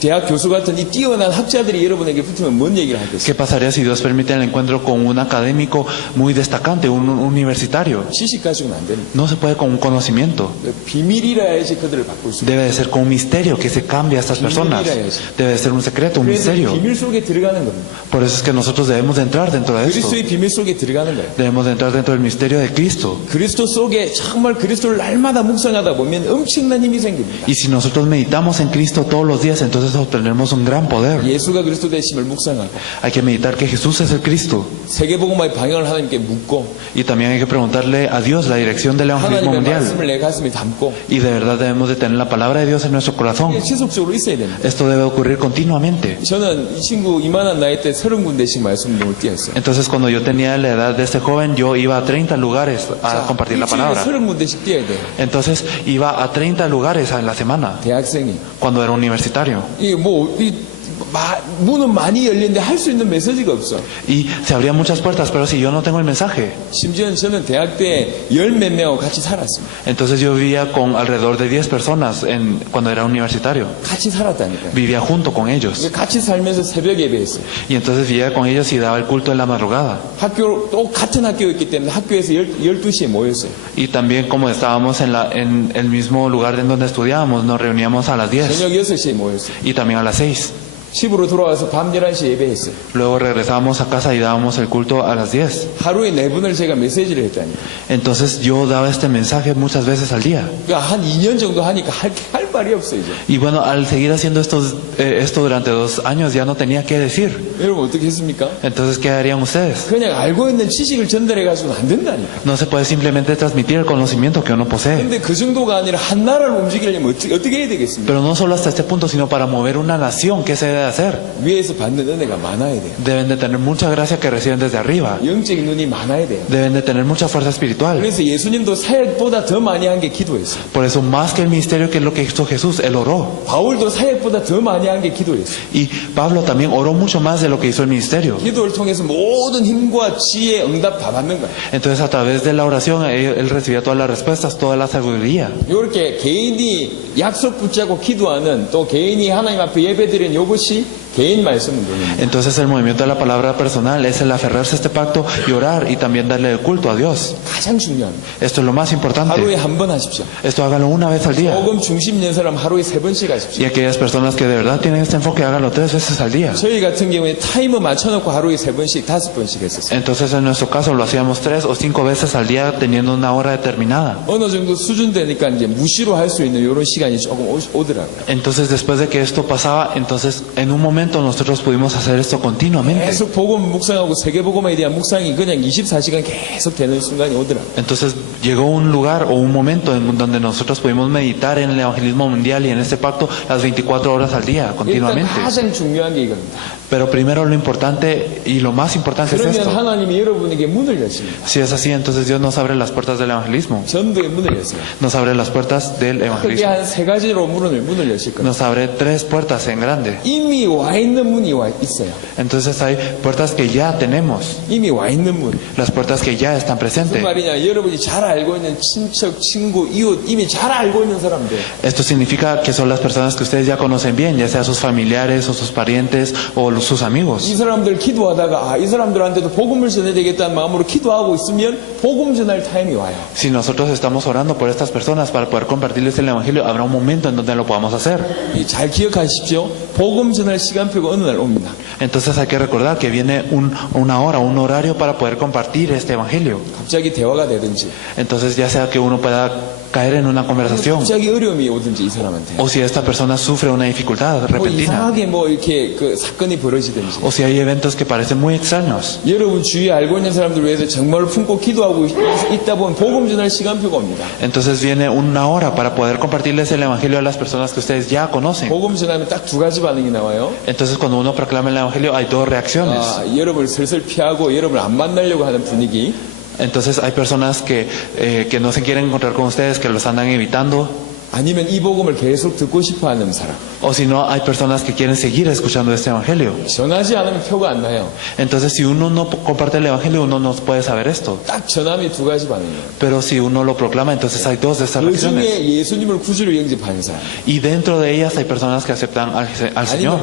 대학 교수 같은 이 뛰어난 학자들이 여러분에게 붙으면 뭔 얘기를 하겠어요? ¿Qué pasaría si Dios permite el encuentro con un académico muy destacante, un universitario? 지식 가지고는 안 됩니다. No se puede con un conocimiento. 비밀이라 해야지 그들을 바꿀 수 있어요. Debe de ser con un misterio que se cambie a estas personas. Debe de ser un secreto, un 그래서 misterio. 비밀 속에 들어가는 겁니다. Por eso es que nosotros debemos de entrar dentro de esto. 그리스도의 비밀 속에 들어가는 거예요. Debemos de entrar dentro del misterio de Cristo. 그리스도 속에 정말 그리스도를 날마다 묵상하다 보면 엄청난 힘이 생깁니다. Y si nosotros meditamos en Cristo todos los días, entonces obtenemos un gran poder. 예수가 그리스도 되심을 묵상하고 Hay que meditar que Jesús es el Cristo. 세계복음화의 방향을 하나님께 묻고 Y también hay que preguntarle a Dios la dirección del evangelismo 하나님의 mundial. 말씀을 내 가슴에 담고 Y de verdad debemos de tener la palabra de Dios en nuestro corazón. 이게 지속적으로 있어야 됩니다. Esto debe ocurrir continuamente. 저는 이 친구 이만한 나이 때 30군데씩 말씀을 뛰었어요. Entonces cuando yo tenía la edad de este joven, yo iba a 30 lugares a compartir la 일주일에 palabra. 30군데씩 뛰어야 돼요. Entonces iba a 30 lugares en la semana, 대학생이. cuando era universitario. 문은 많이 열리는데 할 수 있는 메시지가 없어. Y se abrían muchas puertas, pero si yo no tengo el mensaje. 심지어는 저는 대학 때 10몇 명하고 같이 살았습니다. Entonces yo vivía con alrededor de 10 personas cuando era universitario. 같이 살았다니까요. Vivía junto con ellos. 같이 살면서 새벽 예배했어요. Y entonces vivía con ellos y daba el culto en la madrugada. 또 같은 학교였기 때문에 학교에서 12시에 모였어요. Y también como estábamos en el mismo lugar en donde estudiábamos, nos reuníamos a las 10 저녁 6시에 모였어요. y también a las 6. 집으로 돌아와서 밤 11시에 예배했어요. Luego regresábamos a casa y dábamos el culto a las 10. 하루에 4번을 제가 메시지를 했다니까. Entonces yo daba este mensaje muchas veces al día. 그러니까 한 2년 정도 하니까 할 말이 없어요, 이제. Y bueno, al seguir haciendo esto durante 2 años ya no tenía qué decir. 여러분 어떻게 했습니까? Entonces, ¿qué harían ustedes? 그냥 알고 있는 지식을 전달해가지고는 안 된다니까. No se puede simplemente transmitir el conocimiento que uno posee. 근데 그 정도가 아니라 한 나라를 움직이려면 어떻게 해야 되겠습니까? Pero no solo hasta este punto, sino para mover una nación, ¿qué se debe hacer? 위에서 받는 은혜가 많아야 돼요. Deben de tener mucha gracia que reciben desde arriba. 영적인 눈이 많아야 돼요. Deben de tener mucha fuerza espiritual. 그래서 예수님도 사역보다 더 많이 한 게 기도였어요. Por eso, más que el ministerio, que es lo que hizo Jesús, Él oró. 바울도 사역보다 더 많이 한 게 기도였어요. Y Pablo también oró mucho más de lo que hizo el ministerio. 기도를 통해서 모든 힘과 지혜, 응답 다 받는 거예요. Entonces, a través de la oración, él recibía todas las respuestas, toda la sabiduría. 이렇게 개인이 약속 붙잡고 기도하는 또 개인이 하나님 앞에 예배드리는 이것이 개인 말씀 운동입니다. Entonces, el movimiento de la palabra personal es el aferrarse a este pacto y orar y también darle el culto a Dios. 가장 중요합니다. Esto es lo más 하루에 importante. 한 번 하십시오. Esto hágalo una vez al día. 복음 중심 낸 사람 하루에 3번씩 하십시오. Y aquellas personas que de verdad tienen este enfoque, háganlo 3 veces al día. 저희 같은 경우에 타이머 맞춰놓고 하루에 3번씩, 5번씩 했었어요. Entonces, en nuestro caso, lo hacíamos 3 o 5 veces al día, teniendo una hora determinada. 어느 정도 수준 되니까 이제 무시로 할 수 있는 이런 시간이 조금 오더라고요. Entonces, después de que esto pasaba, entonces, en un momento nosotros pudimos hacer esto continuamente. 계속 복음 묵상하고 세계복음에 대한 묵상이 그냥 24시간 계속 되는 순간이 오더라고요. Entonces, llegó un lugar o un momento en donde nosotros pudimos meditar en el evangelismo mundial y en este pacto las 24 horas al día, 일단 continuamente. 가장 중요한 게 이겁니다. Pero primero lo importante y lo más importante es 그러면 esto. 하나님이 여러분에게 문을 여십니다. Si es así, entonces Dios nos abre las puertas del evangelismo. 전도의 문을 여세요. Nos abre las puertas del 크게 evangelismo. 한 3가지로 문을 여실 겁니다. Nos abre 3 puertas en grande. 이미 와 있는 문이 있어요. Entonces hay puertas que ya tenemos. 이미 와 있는 문. Las puertas que ya están 무슨 presentes. 말이냐? 여러분이 잘 알고 있는 친척, 친구, 이웃, 이미 잘 알고 있는 사람들. Esto significa que son las personas que ustedes ya conocen bien, ya sea sus familiares o sus parientes o sus amigos. 이 사람들 기도하다가 이 사람들한테도 복음을 전해야 되겠다는 마음으로 기도하고 있으면 복음 전할 타임이 와요. Si nosotros estamos orando por estas personas para poder compartirles el evangelio, habrá un momento en donde lo podamos hacer. 잘 기억하십시오. 복음 전할 시간표가 어느 날 옵니다. Entonces hay que recordar que viene una hora, un horario para poder compartir este evangelio. 갑자기 대화가 되든지 Entonces ya sea que uno pueda caer en una conversación 갑자기 어려움이 오든지 이 사람한테 o si esta persona sufre una dificultad 뭐 repentina 이상하게 뭐 이렇게 그 사건이 벌어지든지 o si hay eventos que parecen muy extraños. 여러분 주위에 알고 있는 사람들 위해서 정말로 품고 기도하고 있다 보면 복음 전할 시간표가 옵니다. Entonces viene una hora para poder compartirles el evangelio a las personas que ustedes ya conocen. 복음 전하면 딱 2가지 반응이 나와요. Entonces cuando uno proclama el evangelio hay 2 reacciones. 여러분을 슬슬 피하고 여러분을 안 만나려고 하는 분위기. Entonces hay personas que no se quieren encontrar con ustedes, que los andan evitando. 아니면 이 복음을 계속 듣고 싶어하는 사람. O si no, hay personas que quieren seguir escuchando este evangelio. 전하지 않으면 표가 안 나요. Entonces si uno no comparte el evangelio, uno no puede saber esto. 딱 전함이 2가지 반응이에요. Pero si uno lo proclama, entonces hay 2 de estas 그 reacciones. 중에 예수님을 구주로 영접하는 사람. Y dentro de ellas hay personas que aceptan al Señor. 아니면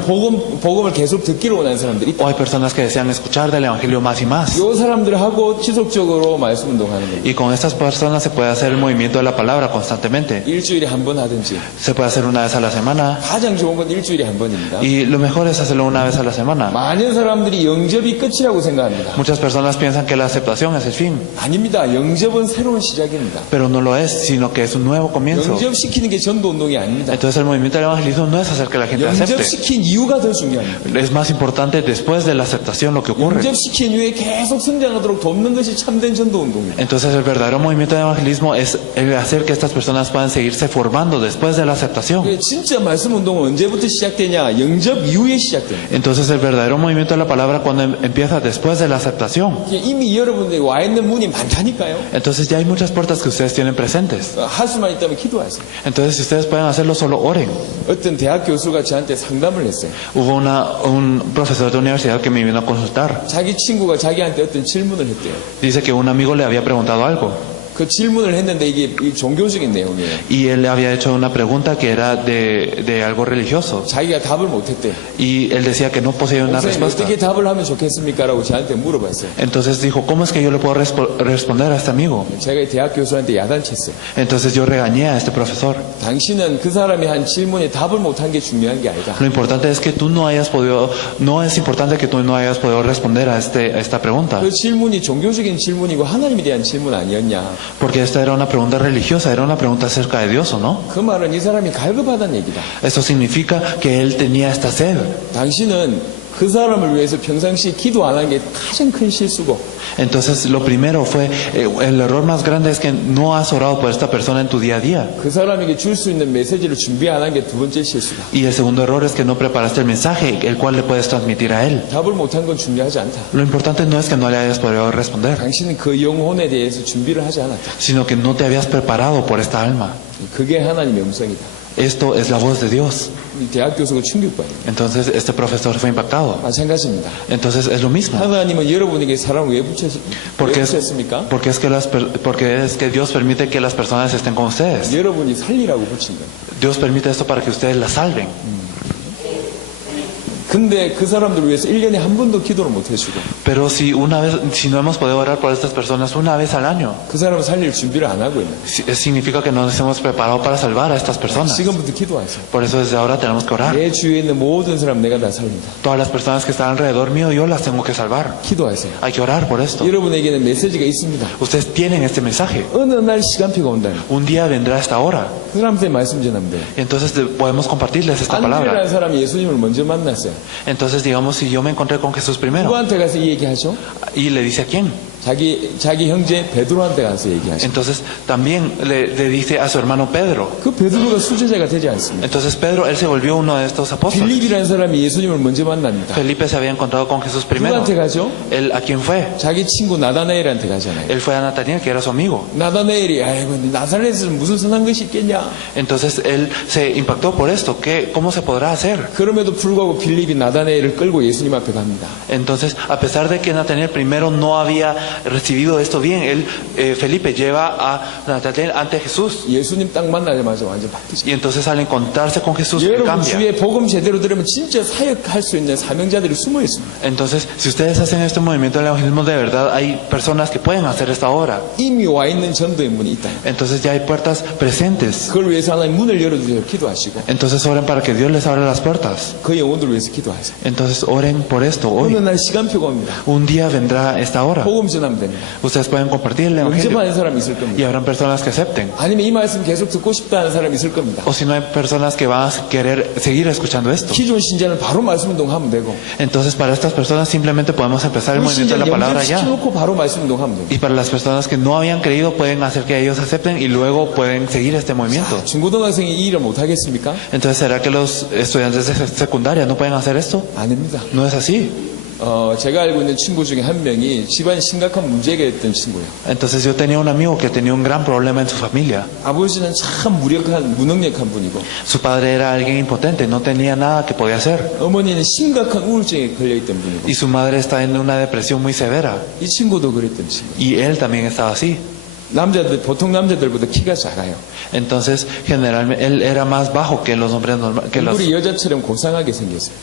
복음을 계속 듣기로 원하는 사람들이 있다. O hay personas que desean escuchar del evangelio más y más. 이 사람들하고 지속적으로 말씀 운동하는 겁니다. Y con estas personas se puede hacer el movimiento de la palabra constantemente. 일주일에 한 한 번 하든지. Se puede hacer una vez a la semana. 가장 좋은 건 일주일에 한 번입니다. Y lo mejor es hacerlo una vez a la semana. 많은 사람들이 영접이 끝이라고 생각합니다. Muchas personas piensan que la aceptación es el fin, 아닙니다. 영접은 새로운 시작입니다. pero no lo es, sino que es un nuevo comienzo. 영접시키는 게 전도 운동이 아닙니다. Entonces el movimiento del evangelismo no es hacer que la gente acepte. 영접시킨 이유가 더 중요합니다. Es más importante después de la aceptación lo que ocurre. 영접시킨 이후에 계속 성장하도록 돕는 것이 참된 전도 운동입니다. Entonces el verdadero movimiento del evangelismo es el hacer que estas personas puedan seguirse formando después de la aceptación. 진짜 말씀 운동은 언제부터 시작되냐? 영접 이후에 시작됩니다. Entonces el verdadero movimiento de la palabra cuando empieza después de la aceptación. 이미 여러분들이 와 있는 문이 많다니까요. Entonces ya hay muchas puertas que ustedes tienen presentes. 할 수만 있다면 기도하세요. Entonces si ustedes pueden hacerlo, solo oren. 어떤 대학 교수가 저한테 상담을 했어요. Hubo un profesor de universidad que me vino a consultar. 자기 친구가 자기한테 어떤 질문을 했대요. Dice que un amigo le había preguntado algo 그 질문을 했는데 이게 종교적인 내용이에요. y él le había hecho una pregunta que era de algo religioso 자기가 답을 못했대요. y él decía que no poseía una 목사님 respuesta. 어떻게 답을 하면 좋겠습니까? 라고 저한테 물어봤어요. Entonces dijo, ¿cómo es que yo le puedo responder a este amigo? 제가 대학 교수한테 야단쳤어요. Entonces yo regañé a este profesor. 당신은 그 사람이 한 질문에 답을 못한 게 중요한 게 아니다. Lo importante es que tú no hayas podido, no es importante que tú no hayas podido responder a esta pregunta, 그 질문이 종교적인 질문이고 하나님에 대한 질문 아니었냐. porque esta era una pregunta religiosa, era una pregunta acerca de Dios, ¿o no? 그 말은 이 사람이 갈급하다는 얘기다. Esto significa que él tenía esta sed. 당신은 그 사람을 위해서 평상시 기도 안 한 게 가장 큰 실수고 Entonces lo primero fue, el error más grande es que no has orado por esta persona en tu día a día. 그 사람에게 줄 수 있는 메시지를 준비 안 한 게 두 번째 실수다. Y el segundo error es que no preparaste el mensaje, el cual le puedes transmitir a él. 답을 못한 건 중요하지 않다. Lo importante no es que no le hayas podido responder, 당신은 그 영혼에 대해서 준비를 하지 않았다. sino que no te habías preparado por esta alma. 그게 하나님의 음성이다. Esto es la voz de Dios. 이 대학 교수가 충격받아요. Entonces este profesor fue impactado. 마찬가지입니다. Entonces es lo mismo. 하나님은 여러분에게 사랑을 왜 Porque 붙였습니까? es que Dios permite que las personas estén con ustedes. 여러분이 살리라고 붙인 거예요. Dios permite esto para que ustedes las salven. 근데 그 사람들을 위해서 1년에 한 번도 기도를 못 해주고 Pero si no hemos podido orar por estas personas una vez al año, 그 사람을 살릴 준비를 안 하고 있는 significa que no nos hemos preparado para salvar a estas personas. 지금부터 기도하세요. Por eso desde ahora tenemos que orar. 내 주위에 있는 모든 사람 내가 다 살린다. Todas las personas que están alrededor mío, yo las tengo que salvar. 기도하세요. Hay que orar por esto. 여러분에게는 메시지가 있습니다. Ustedes tienen este mensaje. 어느 날 시간표가 온다면 Un día vendrá esta hora. 그 사람한테 말씀 전하면 돼요. Entonces podemos compartirles esta palabra. 안드레라는 사람이 예수님을 먼저 만났어요. Entonces digamos, si yo me encontré con Jesús primero, 누구한테 가서 이 얘기하죠? y le dice a quién. 자기 형제 베드로한테 가서 얘기하죠. Entonces también le dice a su hermano Pedro. 그 베드로가 수제자가 되지 않습니다. Entonces Pedro, él se volvió uno de estos apóstoles. 빌립이라는 사람이 예수님을 먼저 만납니다. Felipe se había encontrado con Jesús primero. 누구한테 가죠? ¿Él a quién fue? 자기 친구 나다나엘한테 가잖아요. Él fue a Natanael, que era su amigo. 나다나엘이 아이고 나사렛에서 무슨 선한 것이 있겠냐. Entonces él se impactó por esto. ¿Cómo se podrá hacer? 그럼에도 불구하고 빌립이 나다나엘을 끌고 예수님 앞에 갑니다. Entonces, a pesar de que Natanael primero no había recibido esto bien, Felipe lleva a Natanael ante Jesús. 예수님 딱 만나자마자 완전 바뀌죠. Y entonces al encontrarse con Jesús, él 여러분 cambia. 주위에 복음 제대로 들으면 진짜 사역할 수 있는 사명자들이 숨어 있습니다. Entonces, si ustedes hacen este movimiento del evangelismo de verdad, hay personas que pueden hacer esta obra. 이미 와 있는 전도의 문이 있다. Entonces ya hay puertas presentes. 그걸 위해서 하나님 문을 열어주세요. 기도하시고 Entonces oren para que Dios les abra las puertas. 그 영혼들을 위해서 기도하세요. Entonces oren por esto 어느 hoy. 날 시간표가 옵니다. Un día vendrá esta hora. 복음 전하면 됩니다. Ustedes pueden compartir el evangelio 영접하는 사람이 있을 y 겁니다. habrán personas que acepten. 아니면 이 말씀 계속 듣고 싶다는 사람이 있을 겁니다. O si no, hay personas que van a querer seguir escuchando esto. 기존 신자는 바로 말씀 운동하면 되고 Entonces para estas personas simplemente podemos empezar el movimiento de la palabra ya. 영접시켜놓고 바로 말씀 운동하면 됩니다. Y para las personas que no habían creído pueden hacer que ellos acepten y luego pueden seguir este movimiento. 중고등학생이 이 일을 못하겠습니까? Entonces ¿será que los estudiantes de secundaria no pueden hacer esto? 아닙니다. No es así. 제가 알고 있는 친구 중에 한 명이 집안이 심각한 문제가 있던 친구예요. Entonces yo tenía un amigo que tenía un gran problema en su familia. 아버지는 참 무능력한 분이고 Su padre era alguien impotente, no tenía nada que podía hacer. 어머니는 심각한 우울증에 걸려있던 분이고 Y su madre está en una depresión muy severa. 이 친구도 그랬던 친구. Y él también estaba así. 보통 남자들보다 키가 작아요. Entonces, generalmente, él era más bajo que los hombres 우리 여자처럼 고상하게 생겼어요.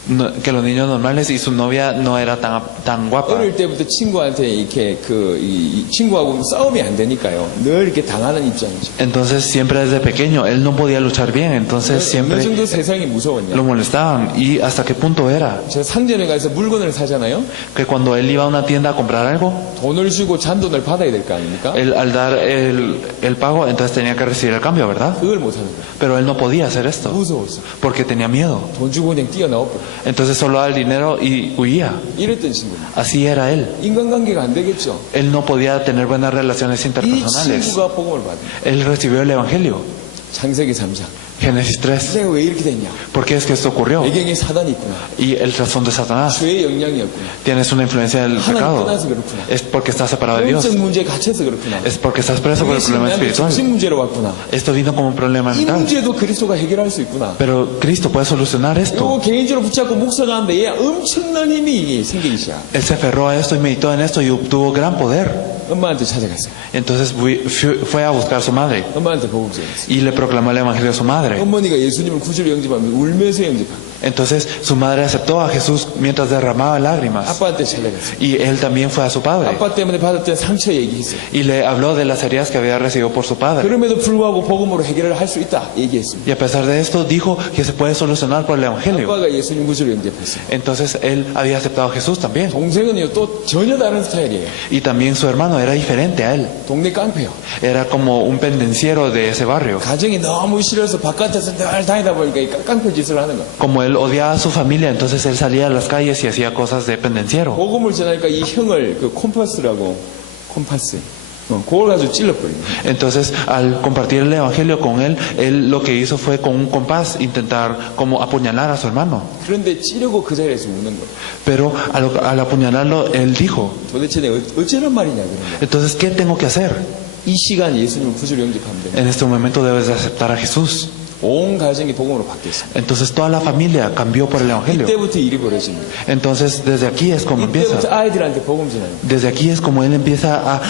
que los niños normales y su novia no era tan guapa. 어릴 때부터 친구한테 이렇게 이 친구하고 싸움이 안 되니까요. 늘 이렇게 당하는 입장이죠. Entonces, siempre desde pequeño, él no podía luchar bien, entonces 어느 siempre 정도 세상이 무서웠냐. lo molestaban. ¿Y hasta qué punto era? 제가 상점에 가서 물건을 사잖아요. Que cuando él iba a una tienda a comprar algo, 돈을 주고 잔돈을 받아야 될 거 아닙니까? él al dar el pago, entonces tenía que recibir el cambio, ¿verdad? 그걸 못 하는 거예요. Pero él no podía hacer esto, 무서웠어. porque tenía miedo. 돈 주고 그냥 뛰어나오고. Entonces solo daba el dinero y huía. 이랬던 친구입니다. Así era él. 인간관계가 안 되겠죠. Él no podía tener buenas relaciones 이 interpersonales. 친구가 복음을 받은 Él recibió el Evangelio. 창세기 3장. Génesis 3. 내가 왜 이렇게 됐냐? ¿Por qué es que esto ocurrió? 배경에 사단이 있구나. Y el trasfondo de Satanás. 죄의 영향이었구나. Tienes una influencia del 하나님 pecado. 떠나서 그렇구나. Es porque estás separado de Dios. 영적 문제에 갇혀서 그렇구나. Es porque estás preso por el 이게 problema 나한테 espiritual. 정신 문제로 왔구나. Esto vino como un problema 이 mental. 문제도 그리스도가 해결할 수 있구나. Pero Cristo puede solucionar esto. 이거 개인적으로 붙잡고 묵상하는데 얘 엄청난 힘이 생기기 시작. Él se aferró a esto y meditó en esto y obtuvo gran poder. 엄마한테 찾아갔어요. Entonces fue a buscar a su madre 엄마한테 복음 전했어요. y le proclamó el Evangelio a su madre. 어머니가 예수님을 구주로 영접하면 울면서 영접하고 Entonces su madre aceptó a Jesús mientras derramaba lágrimas. 아빠한테 찾아갔어요. Y él también fue a su padre 아빠 때문에 받았던 상처 얘기했어요. y le habló de las heridas que había recibido por su padre. 그럼에도 불구하고 복음으로 해결을 할 수 있다 얘기했습니다. Y a pesar de esto dijo que se puede solucionar por el Evangelio. 아빠가 예수님 구주로 영접했어요. Entonces él había aceptado a Jesús también. 동생은요 또 전혀 다른 스타일이에요. Y también su hermano era diferente a él. 동네 깡패요. Era como un pendenciero de ese barrio. 가정이 너무 싫어서 바깥에서 늘 다니다 보니까 이 깡패 짓을 하는 거예요. Como él odiaba a su familia, entonces él salía a las calles y hacía cosas de pendenciero. 복음을 전하니까 이 형을 그 콤파스라고 콤파스 그걸 가지고 찔러버립니다. Entonces, al compartir el evangelio con él lo que hizo fue con un compás intentar como apuñalar a su hermano. 그런데 찌르고 그 자리에서 우는 거예요. Pero al apuñalarlo, él dijo, 도대체 내가 어쩌란 말이냐 그런 거예요. entonces, ¿qué tengo que hacer? 이 시간 예수님을 구주로 영접하면 됩니다. En este momento debes de aceptar a Jesús. 온 가정이 복음으로 바뀌었습니다. Entonces toda la familia cambió por el evangelio. 이때부터 일이 벌어집니다. Entonces desde aquí es como empieza. 이때부터 아이들한테 복음 전하는 거예요. Desde aquí es como él empieza a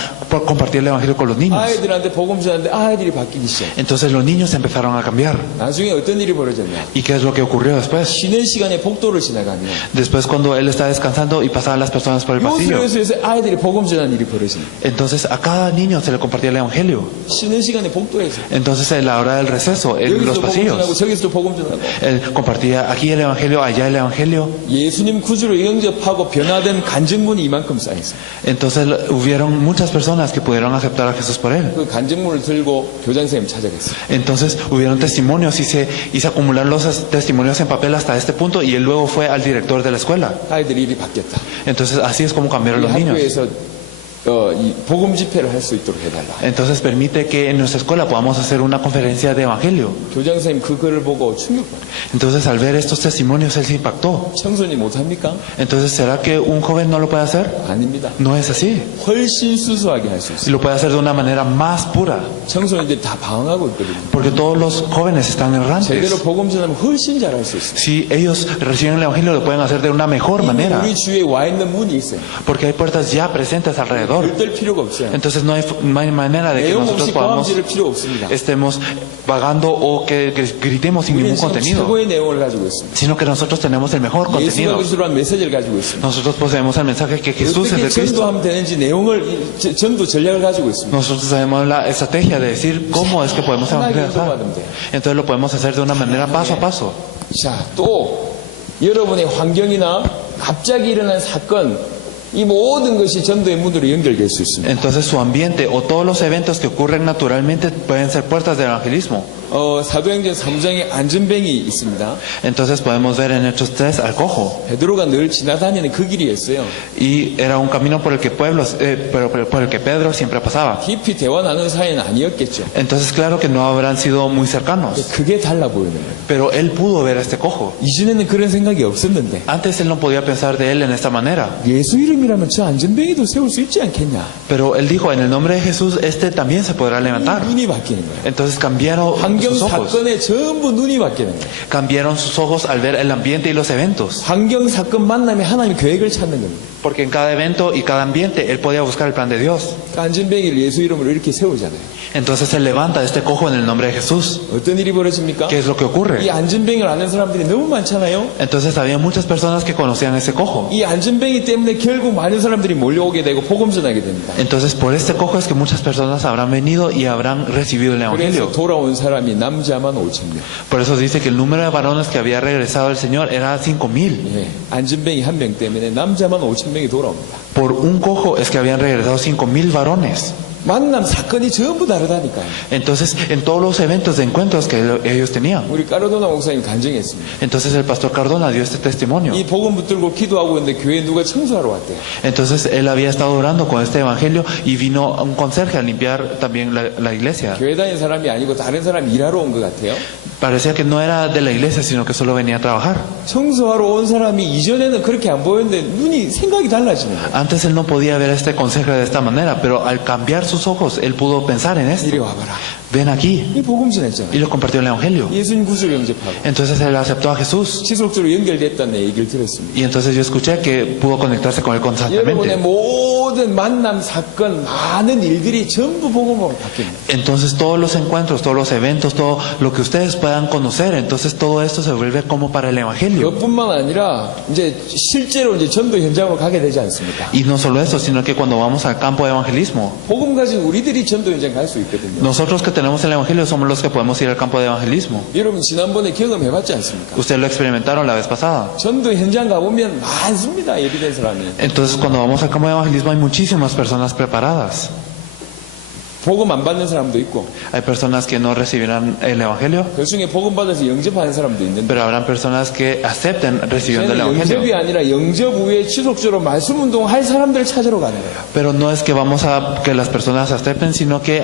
compartir el evangelio con los niños. 아이들한테 복음 전하는데 아이들이 바뀌기 시작. Entonces los niños empezaron a cambiar. 나중에 어떤 일이 벌어졌냐? ¿Y qué es lo que ocurrió después? 쉬는 시간에 복도를 지나가면 Después cuando él está descansando y pasaban las personas por el pasillo. 요새에서 아이들이 복음 전하는 일이 벌어집니다. Entonces a cada niño se le compartía el evangelio. 쉬는 시간에 복도에서 Entonces en la hora del receso, en los 여기서도 복음 전하고 pasillos, 저기서도 복음 전하고 él compartía aquí el evangelio, allá el evangelio. 예수님 구주로 영접하고 변화된 간증문이 이만큼 쌓였어요. Entonces hubieron muchas personas que pudieron aceptar a Jesús por él. 그 간증문을 들고 교장 선생님 찾아갔어요. Entonces hubieron testimonios y se acumularon los testimonios en papel hasta este punto y él luego fue al director de la escuela. 아이들이 일이 바뀌었다. Entonces así es como cambiaron 이 los niños. 학교에서 이 복음 집회를 할 수 있도록 해달라. Entonces permite que en nuestra escuela podamos hacer una conferencia de evangelio. 교장 선생님 그 글을 보고 충격받아요. Entonces al ver estos testimonios él se impactó. 청소년이 못합니까? Entonces ¿será que un joven no lo puede hacer? 아닙니다. No es así. 훨씬 수수하게 할 수 있어요. Y lo puede hacer de una manera más pura. 청소년들이 다 방황하고 있거든요. Porque todos los jóvenes están 제대로 errantes. 복음 전하면 훨씬 잘할 수 있어요. Si ellos reciben el evangelio lo pueden hacer de una mejor 이미 manera. 우리 주위에 와 있는 문이 있어요. Porque hay puertas ya presentes alrededor. 들뜰 필요가 없어요. Entonces no hay manera de que 내용 nosotros 없이 포함 podamos 지를 필요 없습니다. estemos vagando o que gritemos sin ningún 우리는 contenido, 최고의 내용을 가지고 있습니다. sino que nosotros tenemos el mejor 예수가 contenido. 그리스도로 한 메시지를 가지고 있습니다. Nosotros poseemos el mensaje que Jesús es 어떻게 el Cristo. 전도하면 되는지 내용을 전도 전략을 가지고 있습니다. Nosotros sabemos la estrategia de decir cómo es que podemos evangelizar. Entonces lo podemos hacer de una manera paso a paso. 자, 또 여러분의 환경이나 갑자기 일어난 사건 이 모든 것이 전도의 문으로 연결될 수 있습니다. Entonces su ambiente o todos los eventos que ocurren naturalmente pueden ser puertas del evangelismo. 사도행전 3장에 안전뱅이 있습니다. Entonces podemos ver en Hechos 3 al cojo. 베드로가 늘 지나다니는 그 길이었어요. Y era un camino por el que por el que Pedro siempre pasaba. 깊이 대화 나누는 사이는 아니었겠죠. Entonces claro que no habrán sido muy cercanos. 그게 달라 보이는 거예요. Pero él pudo ver a este cojo. 이전에는 그런 생각이 없었는데 Antes él no podía pensar de él en esta manera. 예수 이름이라면 저 안전뱅이도 세울 수 있지 않겠냐. Pero él dijo, en el nombre de Jesús, este también se podrá levantar. 눈이 바뀌는 거예요. Entonces cambiaron 환경 sus ojos. 사건에 전부 눈이 바뀌는 거예요. Cambiaron sus ojos al ver el ambiente y los eventos. 환경 사건 만남에 하나님 계획을 찾는 겁니다. Porque en cada evento y cada ambiente él podía buscar el plan de Dios. 그러니까 안진뱅이를 예수 이름으로 이렇게 세우잖아요. Entonces él levanta este cojo en el nombre de Jesús. 어떤 일이 벌어집니까? ¿Qué es lo que 이 ocurre? 안진뱅이를 아는 사람들이 너무 많잖아요. Entonces había muchas personas que conocían ese cojo. 이 안진뱅이 때문에 결국 많은 사람들이 몰려오게 되고 복음 전하게 됩니다. Entonces por este cojo es que muchas personas habrán venido y habrán recibido el 그래서 evangelio. 돌아온 사람이 남자만 5,000명. Por eso dice que el número de varones que había regresado al Señor era 5,000. 예, 안진뱅이 한 명 때문에 남자만 5,000명이 돌아옵니다. Por un cojo es que habían regresado 5,000 varones. 만남 사건이 전부 다르다니까요. Entonces, en todos los eventos de encuentros que ellos tenían. 우리 까르도나 목사님 간증했습니다. Entonces el pastor Cardona dio este testimonio. 이 복음 붙들고 기도하고 있는데 교회에 누가 청소하러 왔대요. Entonces él había estado orando con este evangelio y vino un conserje a limpiar también la iglesia. 교회 다닌 사람이 아니고 다른 사람 일하러 온 것 같아요. Parecía que no era de la iglesia, sino que solo venía a trabajar. 청소하러 온 사람이 이전에는 그렇게 안 보였는데 눈이 생각이 달라지는 거예요. Antes él no podía ver a este conserje de esta manera, pero al cambiar sus ojos, él pudo pensar en esto. 이리 와봐라. Ven aquí. 이 복음 전했잖아요. Y lo compartió el evangelio. 예수님 구주 영접하고 Entonces él aceptó a Jesús. 지속적으로 연결됐다는 얘기를 들었습니다. Y entonces yo escuché que pudo conectarse con él 여러분의 constantemente. 모든 만남 사건 많은 일들이 전부 복음으로 바뀝니다. Entonces todos los encuentros, todos los eventos, todo lo que ustedes puedan conocer, entonces todo esto se vuelve como para el evangelio. 그것뿐만 아니라 이제 실제로 이제 전도 현장으로 가게 되지 않습니까? Y no solo eso, sino que cuando vamos al campo de evangelismo, 복음 가진 우리들이 전도 현장 갈 수 있거든요. nosotros que tenemos el evangelio somos los que podemos ir al campo de evangelismo. 여러분 지난번에 경험해봤지 않습니까? Ustedes lo experimentaron la vez pasada. 전도 현장 가보면 많습니다. 예비된 사람이. Entonces cuando vamos al campo de evangelismo hay muchísimas personas preparadas. 복음 안 받는 사람도 있고 Hay personas que no recibirán el evangelio, 그 중에 복음 받아서 영접하는 사람도 있는데 pero habrán personas que acepten recibiendo el 저는 영접이 evangelio. 아니라 영접 후에 지속적으로 말씀 운동할 사람들을 찾으러 가는 거예요. Pero no es que vamos a que las personas acepten, sino que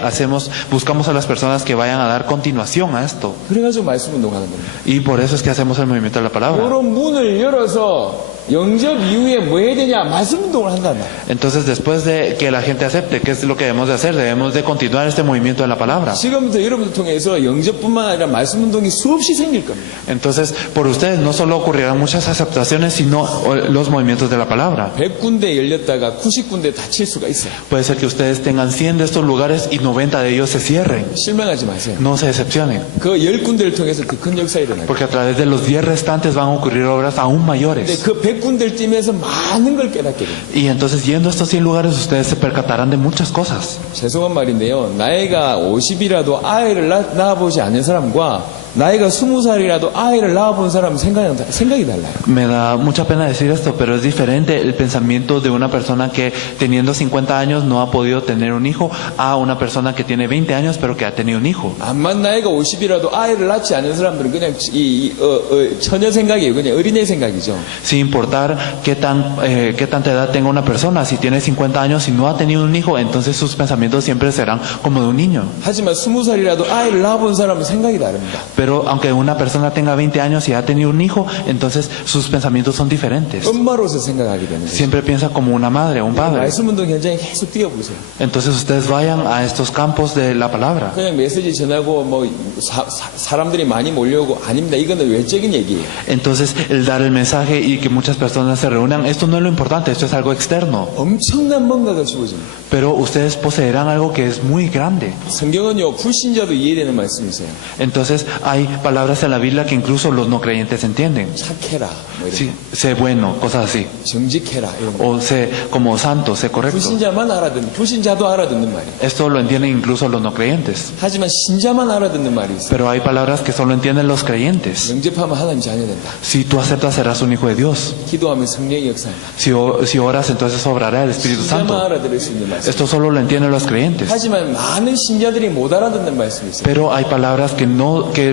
buscamos a las personas que vayan a dar continuación a esto. 그래가지고 말씀 운동하는 겁니다. Y por eso es que hacemos el movimiento de la palabra. 그런 문을 열어서 영접 이후에 뭐 해야 되냐? 말씀 운동을 한단 말이에요. Entonces, después de que la gente acepte, ¿qué es lo que debemos de hacer? Debemos de continuar este movimiento de la palabra. 지금부터 여러분들 통해서 영접뿐만 아니라 말씀 운동이 수없이 생길 겁니다. Entonces, por ustedes no solo ocurrirán muchas aceptaciones, sino los movimientos de la palabra. 100군데 열렸다가 90군데 닫힐 수가 있어요. Puede ser que ustedes tengan 100 de estos lugares y 90 de ellos se cierren. 실망하지 마세요. No se decepcionen, 그 10군데를 통해서 더 큰 역사 일어나요. porque a través de los 10 restantes van a ocurrir obras aún 근데 mayores. 그 100군데를 뛰면서 많은 걸 깨닫게 돼요. Y entonces, yendo a estos 100 lugares, ustedes se percatarán de muchas cosas. 죄송한 말인데요. 나이가 50이라도 아이를 낳아보지 않은 사람과 나이가 20살이라도 아이를 낳아본 사람은 생각이 달라요. Me da mucha pena decir esto, pero es diferente el pensamiento de una persona que teniendo 50 años no ha podido tener un hijo a una persona que tiene 20 años pero que ha tenido un hijo. 암만 나이가 50이라도 아이를 낳지 않은 사람들은 그냥 처녀 생각이에요. 그냥 어린애 생각이죠. Sin importar qué tanta edad tenga una persona, si tiene 50 años y no ha tenido un hijo, entonces sus pensamientos siempre serán como de un niño. 하지만 20살이라도 아이를 낳아본 사람은 생각이 다릅니다. Pero aunque una persona tenga 20 años y ha tenido un hijo, entonces sus pensamientos son diferentes. 엄마로서 생각하게 되는 거죠. Siempre piensa como una madre o un padre. 말씀 운동 현장에 계속 뛰어보세요. Entonces ustedes vayan a estos campos de la palabra. 그냥 메시지 전하고 뭐 사람들이 많이 몰려오고 아닙니다. 이거는 외적인 얘기예요. Entonces el dar el mensaje y que muchas personas se reúnan, esto no es lo importante, esto es algo externo. 엄청난 뭔가가 주어집니다. Pero ustedes poseerán algo que es muy grande. 성경은요 불신자도 이해되는 말씀이세요. Entonces hay palabras en la Biblia que incluso los no creyentes entienden. 착해라, 뭐 이런 Sí, sé bueno, cosas así. 정직해라 이런 거. O sé como santo, sé correcto. 불신자도 알아듣는 말이에요. Esto lo entienden incluso los no creyentes. 하지만 신자만 알아듣는 말이 있어요. Pero hay palabras que solo entienden los creyentes. 영접하면 하나님 자녀 된다. Si tú aceptas, serás un hijo de Dios. 기도하면 성령이 역사한다. Si oras, entonces obrará el Espíritu 신자만 Santo. 알아들을 수 있는 말씀. Esto solo lo entienden los creyentes. 하지만 많은 신자들이 못 알아듣는 말씀이 있어요. Pero hay palabras que